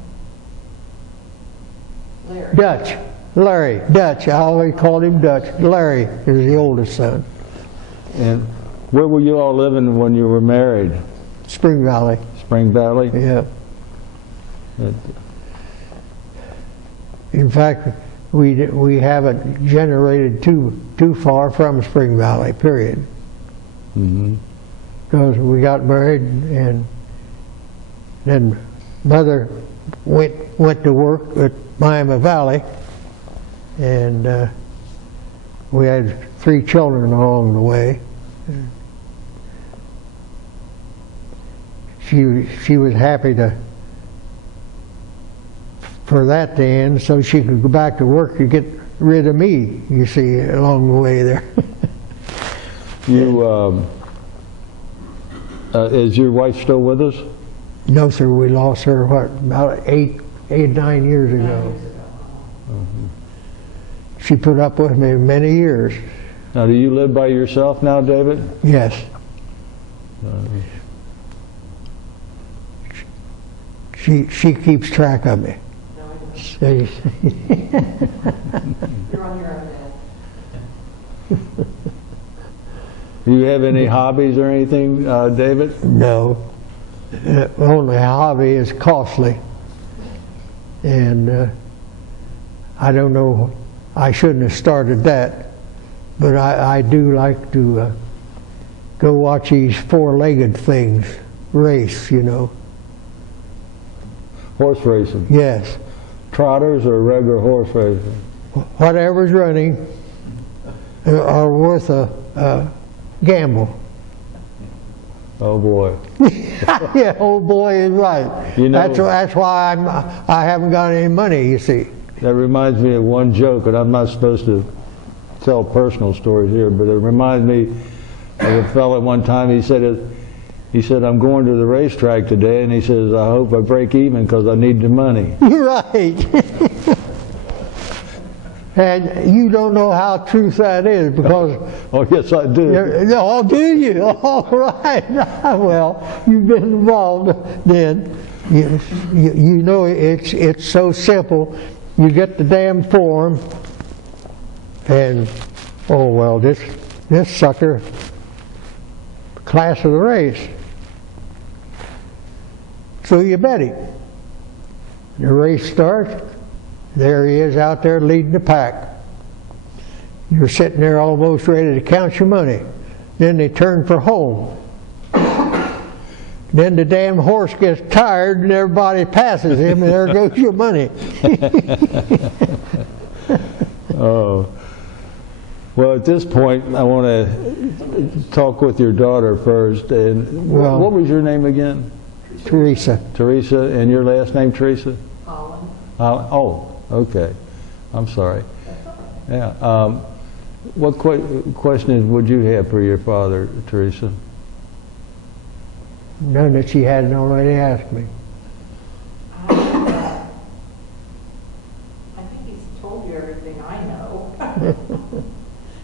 Larry. Dutch. Larry. Dutch. I always called him Dutch. Larry is the oldest son. And where were you all living when you were married? Spring Valley. Spring Valley? Yeah. In fact, we haven't generated too far from Spring Valley, period. Mm-hmm. Because we got married, and then Mother went to work at Miami Valley, and we had 3 children along the way. She was happy for that to end, so she could go back to work to get rid of me, you see, along the way there. You, is your wife still with us? No, sir, we lost her, about 9 years ago. She put up with me many years. Now, do you live by yourself now, David? Yes. She keeps track of me. You're on your own now. Do you have any hobbies or anything, David? No. Only hobby is costly. And I don't know, I shouldn't have started that, but I do like to go watch these 4-legged things race, you know. Horse racing? Yes. Trotters or regular horse racing? Whatever's running are worth a gamble. Oh boy. Yeah, old boy is right. You know, that's why I haven't got any money, you see. That reminds me of one joke, and I'm not supposed to tell personal stories here, but it reminds me of a fellow one time. He said, I'm going to the racetrack today, and he says, I hope I break even because I need the money. You're right. And you don't know how true that is because... Oh, yes, I do. Oh, do you? All right. Well, you've been involved then. You know it's so simple. You get the damn form, and, oh, well, this sucker, class of the race. So you bet him. The race starts. There he is out there leading the pack. You're sitting there almost ready to count your money. Then they turn for home. Then the damn horse gets tired and everybody passes him and there goes your money. Oh. Well, at this point, I want to talk with your daughter first. And Well- what was your name again? Teresa. Teresa, and your last name, Teresa? Holland. Oh, okay. I'm sorry. Yeah. What questions would you have for your father, Teresa? None that she hadn't already asked me. I think he's told you everything I know.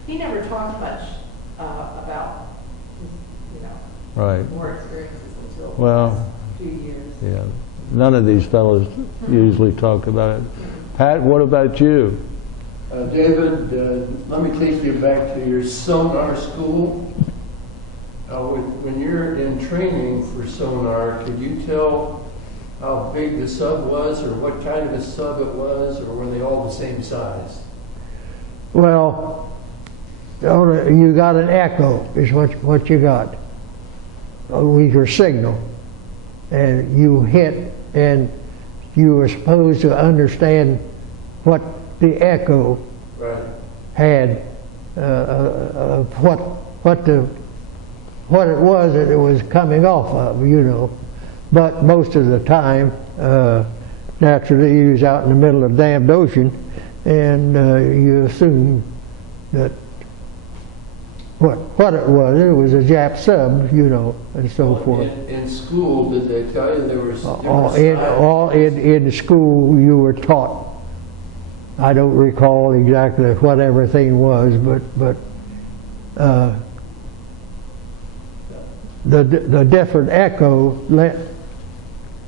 He never talked much about his, Right. war experiences until the Well, last few years. yeah. None of these fellows usually talk about it. Pat, what about you? David, let me take you back to your sonar school. When you're in training for sonar, could you tell how big the sub was, or what kind of a sub it was, or were they all the same size? Well, you got an echo is what you got with your signal. And you hit and you were supposed to understand what the echo Right. had, what it was that it was coming off of, But most of the time, naturally, you was out in the middle of the damned ocean, and you assume that what it was a Jap sub, and so forth. In school, did they tell you there was In school, you were taught. I don't recall exactly what everything was, but the different echo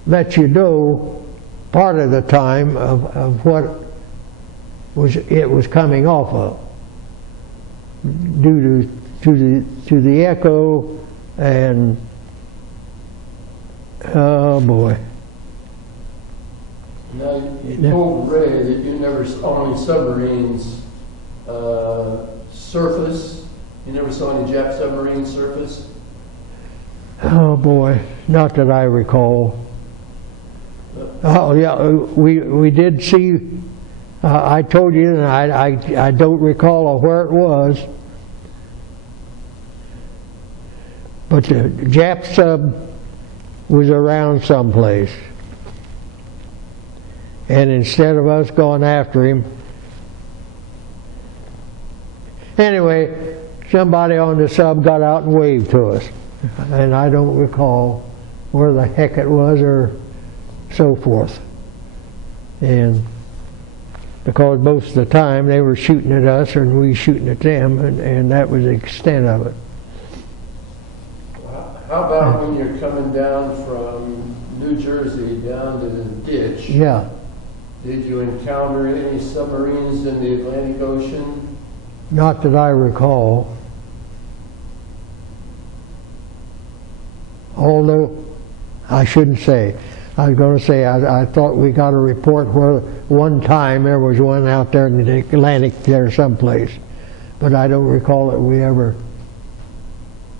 let you know part of the time of what it was coming off of, due to the echo and oh boy. Now, you told Ray that you never saw any submarines surface. You never saw any Jap submarines surface? Oh boy, not that I recall. Oh yeah, we did see. I told you, and I don't recall where it was, but the Jap sub was around someplace, and instead of us going after him, anyway, somebody on the sub got out and waved to us. And I don't recall where the heck it was or so forth. And because most of the time they were shooting at us and we shooting at them, and that was the extent of it. How about when you're coming down from New Jersey down to the ditch? Yeah. Did you encounter any submarines in the Atlantic Ocean? Not that I recall. Although, I shouldn't say. I was going to say, I thought we got a report where one time there was one out there in the Atlantic there someplace. But I don't recall that we ever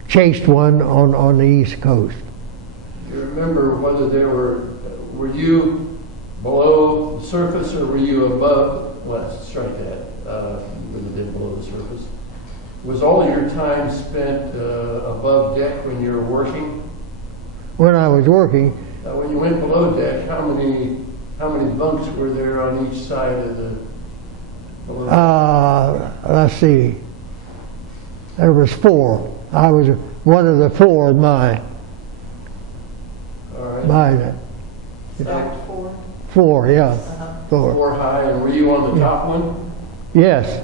chased one on the East Coast. Do you remember whether were you below the surface or were you above? Let's strike that. Would have been below the surface. Was all your time spent above deck when you were working? When I was working, When you went below deck, how many bunks were there on each side of the below deck? let's see, there was 4. I was one of the 4 in my, All right. Stacked 4. 4, yeah, 4. 4 high, and were you on the top one? Yes,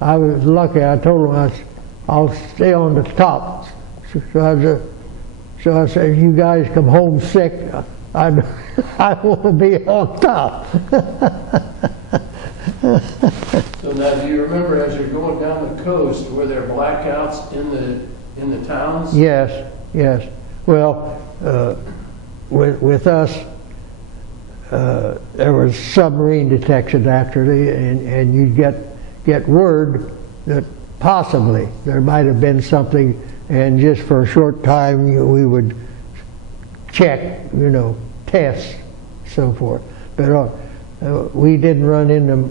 I was lucky. I told them I'll stay on the top. So I said, if you guys come home sick, I want to be on top. So now, do you remember as you're going down the coast, were there blackouts in the towns? Yes. Well, with us, there was submarine detection actually, and you'd get word that possibly there might have been something, and just for a short time we would check, tests, so forth. But we didn't run into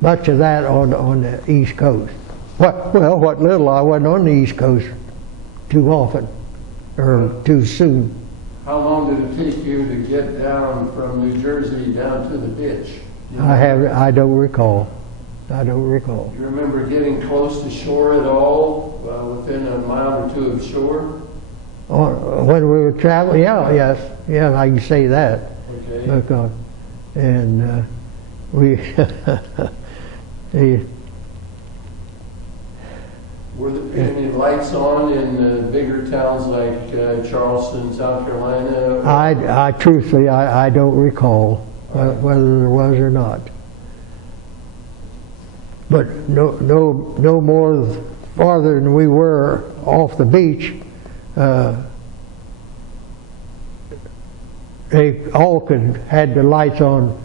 much of that on the East Coast. What little I wasn't on the East Coast too often, or too soon. How long did it take you to get down from New Jersey down to the ditch? I don't recall. I don't recall. Do you remember getting close to shore at all, within a mile or two of shore? When we were traveling, yes, I can say that. Okay. Because, and we, Were there any lights on in bigger towns like Charleston, South Carolina? I truthfully, I don't recall whether there was or not. But no more farther than we were off the beach, they all had the lights on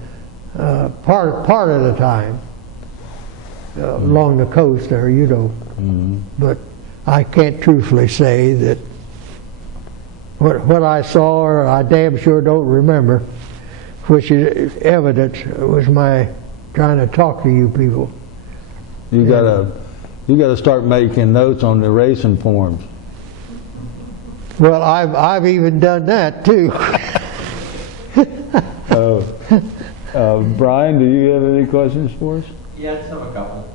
part of the time along the coast there, But I can't truthfully say that what I saw, or I damn sure don't remember, which is evidence was my trying to talk to you people. You gotta start making notes on the racing forms. Well, I've even done that too. Brian, do you have any questions for us? Yeah, I just have a couple.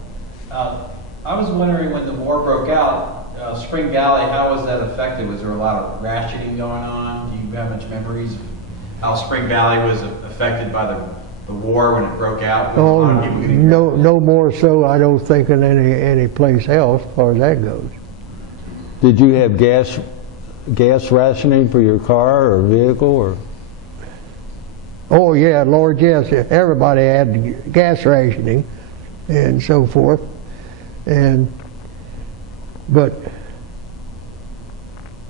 I was wondering when the war broke out, Spring Valley, how was that affected? Was there a lot of rationing going on? Do you have much memories of how Spring Valley was affected by the war when it broke out? Oh, no more so, I don't think, in any place else as far as that goes. Did you have gas rationing for your car or vehicle, or? Oh yeah, Lord, yes. Everybody had gas rationing and so forth. But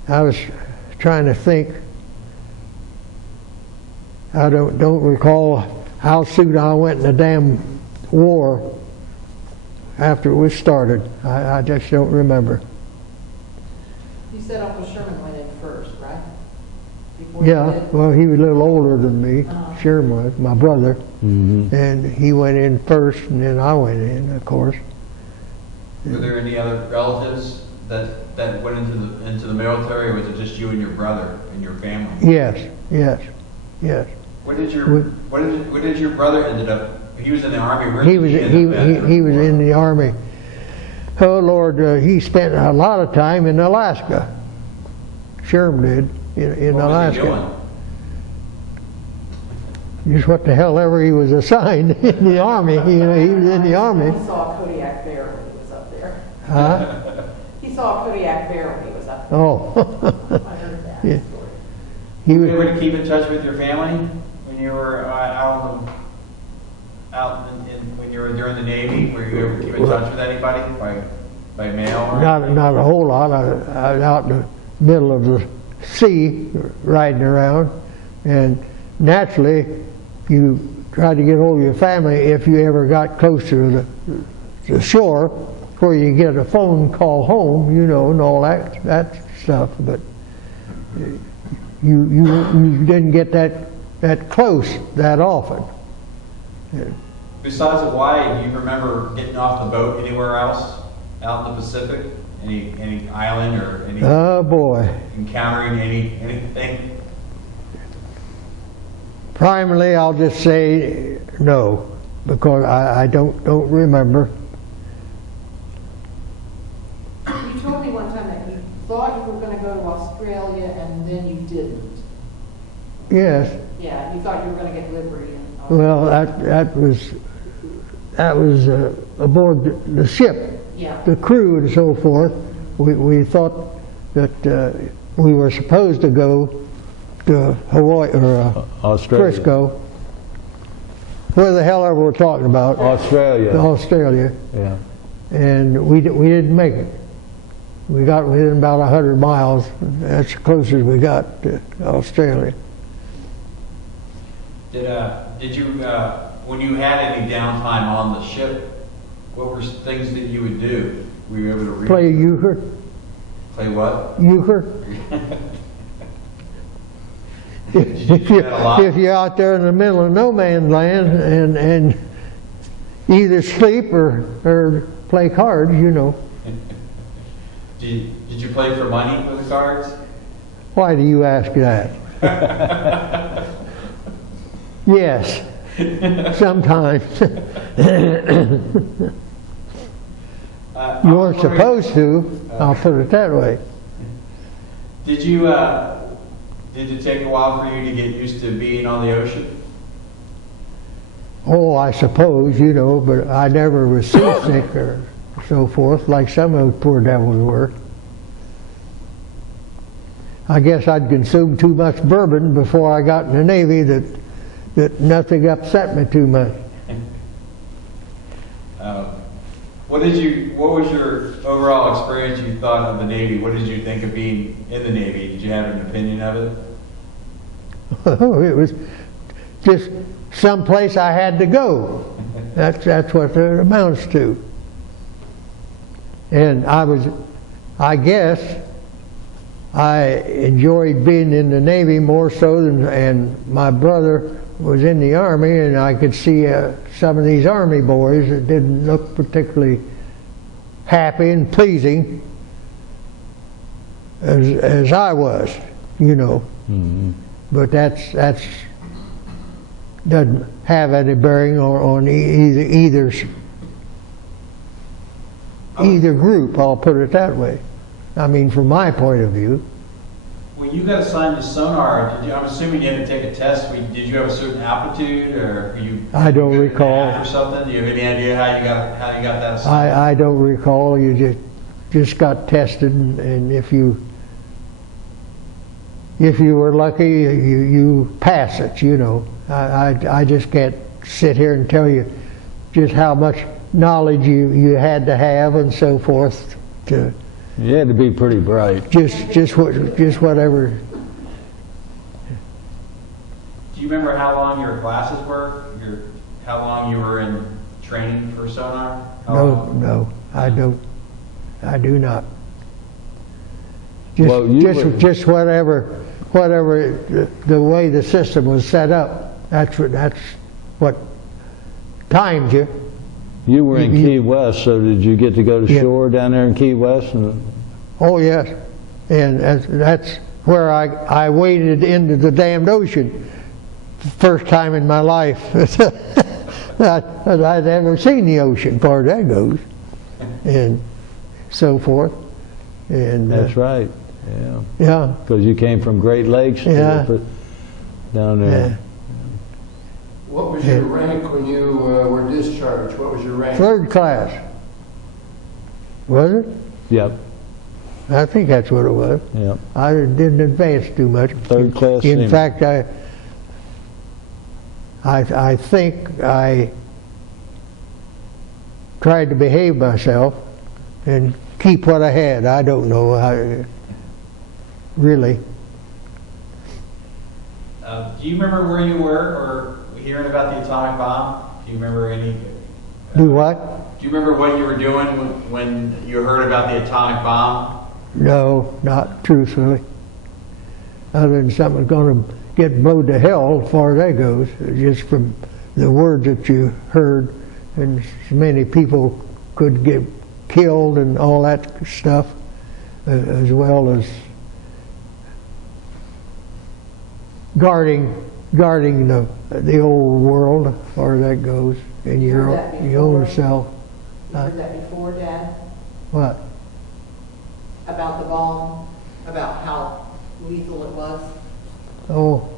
I was trying to think. I don't recall how soon I went in the damn war after it was started. I just don't remember. You said Uncle Sherman went in first, right? Before you Yeah, did? well, he was a little older than me. Sherman was, my brother. Mm-hmm. And he went in first, and then I went in, of course. Were there any other relatives that went into the military, or was it just you and your brother and your family? Yes. What did your brother ended up? He was in the army. Where He did was end up at? he was in the army. Oh Lord, he spent a lot of time in Alaska. Sherman did in What Alaska. was he doing? Just what the hell ever he was assigned in the army. He was in the army. He saw a Kodiak bear when he was up there. Huh? He saw a Kodiak bear when he was up there. Oh. I heard that Yeah. story. He Were was. you able to keep in touch with your family when you were when you were during the Navy? Were you able to keep in touch with anybody by mail? Or Not a whole lot. I was out in the middle of the sea riding around, and naturally you tried to get hold of your family if you ever got close to the shore where you get a phone call home, and all that stuff. But you didn't get that close that often. Besides Hawaii, do you remember getting off the boat anywhere else out in the Pacific? Any island or any Oh boy. encountering anything? Primarily, I'll just say no, because I don't remember. You told me one time that you thought you were going to go to Australia and then you didn't. Yes. Yeah, you thought you were going to get Liberty. In Australia. Well, that was aboard the ship. Yeah. The crew and so forth. We thought that we were supposed to go to Hawaii or Australia. Frisco. Where the hell ever we're talking about? Australia. Australia. Yeah. And we didn't make it. We got within about 100 miles. That's the closest we got to Australia. Did you when you had any downtime on the ship, What were things that you would do? Were you able to read? Play euchre. Play what? Euchre. Did you do that a lot? If you're out there in the middle of no man's land and either sleep or play cards, you know. Did you play for money with the cards? Why do you ask that? Yes, sometimes. You weren't supposed to, I'll put it that way. Did it take a while for you to get used to being on the ocean? Oh, I suppose, you know, but I never was seasick or so forth, like some of those poor devils were. I guess I'd consumed too much bourbon before I got in the Navy that nothing upset me too much. What was your overall experience you thought of the Navy? What did you think of being in the Navy? Did you have an opinion of it? It was just someplace I had to go. That's what it amounts to. And I guess I enjoyed being in the Navy more so than, and my brother was in the Army, and I could see some of these Army boys that didn't look particularly happy and pleasing as I was, you know. Mm-hmm. But that's doesn't have any bearing on either group. I'll put it that way. I mean, from my point of view. When you got assigned to sonar, I'm assuming you had to take a test. Did you have a certain aptitude, or you? I don't recall. Or something? Do you have any idea how you got that assigned? I don't recall. You just got tested, and if you were lucky, you pass it. You know, I just can't sit here and tell you just how much knowledge you had to have and so forth to. You had to be pretty bright. Just whatever. Do you remember how long your classes were? How long you were in training for sonar? No, I don't. I do not. Just whatever the way the system was set up. That's what timed you. You were in Key West, so did you get to go to Yeah. shore down there in Key West? Oh yes, and that's where I waded into the damned ocean. First time in my life I'd ever seen the ocean, as far as that goes, and so forth. And That's right. Yeah. yeah, Because you came from Great Lakes Yeah. down there. yeah. What was your rank when you were discharged? What was your rank? Third class. Was it? Yep. I think that's what it was. Yep. I didn't advance too much. Third class In seaman. fact, I think I tried to behave myself and keep what I had. I don't know. Really. Do you remember where you were, or hearing about the atomic bomb? Do you remember any? Do what? Do you remember what you were doing when you heard about the atomic bomb? No, not truthfully. Other than something's going to get blowed to hell as far as that goes, just from the words that you heard, and so many people could get killed and all that stuff, as well as guarding the old world as far as that goes, and You your heard that own before? self. You heard that before, Dad? What? About the bomb, about how lethal it was? Oh,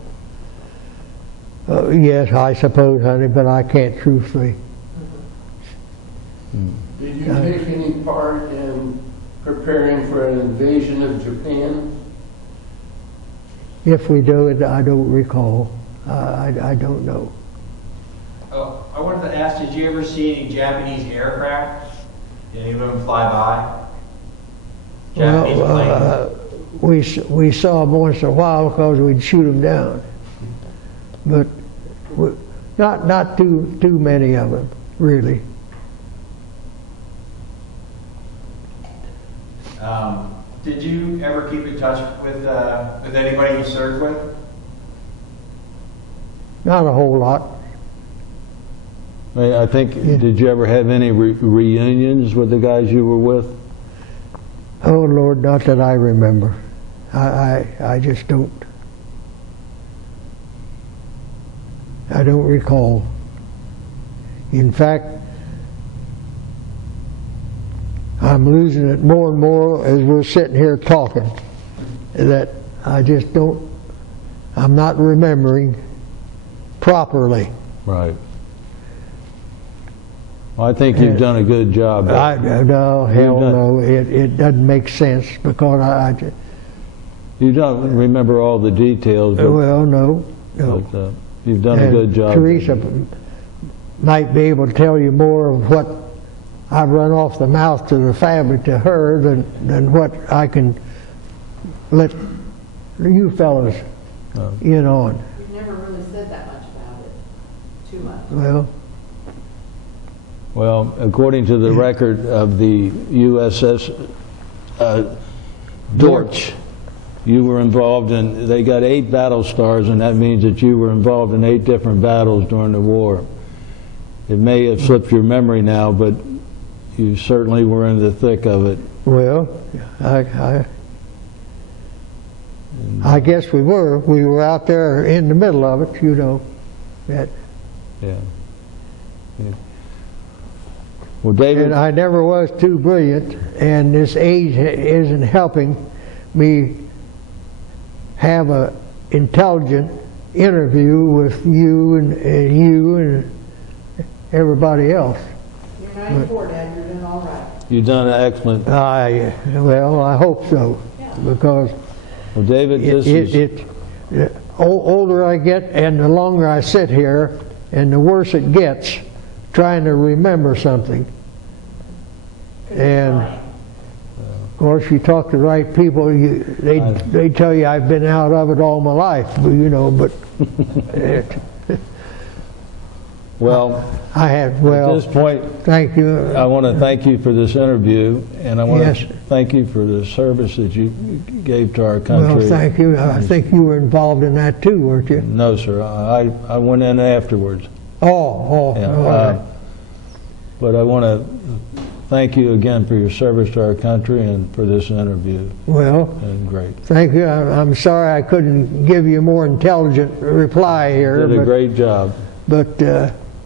yes, I suppose, honey, but I can't truthfully. Did you take any part in preparing for an invasion of Japan? If we do it, I don't recall. I don't know. Oh, I wanted to ask, did you ever see any Japanese aircraft? Did any of them fly by? Japanese planes? We saw them once in a while because we'd shoot them down, but not too many of them, really. Did you ever keep in touch with anybody you served with? Not a whole lot. I think, Yeah. did you ever have any reunions with the guys you were with? Oh Lord, not that I remember. I just don't. I don't recall. In fact, I'm losing it more and more as we're sitting here talking, that I just don't, I'm not remembering properly. Right. Well, I think you've done a good job. No, hell no, it doesn't make sense because You don't remember all the details, but, well, no. you've done a And good job. Teresa might be able to tell you more of what I've run off the mouth to the family to her than what I can let you fellas in on. You've never really said that much about it, too much. Well, according to the record of the USS Dortch, you were involved in, they got 8 battle stars, and that means that you were involved in 8 different battles during the war. It may have slipped your memory now, but you certainly were in the thick of it. Well, I guess we were. We were out there in the middle of it, you know. Yeah. Well, David, And I never was too brilliant, and this age isn't helping me have a intelligent interview with you and everybody else. You're 94, Dad, you're doing all right. you've done an excellent. Well, I hope so, because Well, David, the older I get and the longer I sit here and the worse it gets trying to remember something. And of course, you talk to the right people, they tell you I've been out of it all my life, you know, but well, I have, at well, this point, thank you. I want to thank you for this interview, and I want Yes. to thank you for the service that you gave to our country. Well, thank you. I think you were involved in that too, weren't you? No, sir. I went in afterwards. Yeah, all right. But I want to thank you again for your service to our country and for this interview. Well, And great. thank you. I'm sorry I couldn't give you a more intelligent reply here. Did a great job. But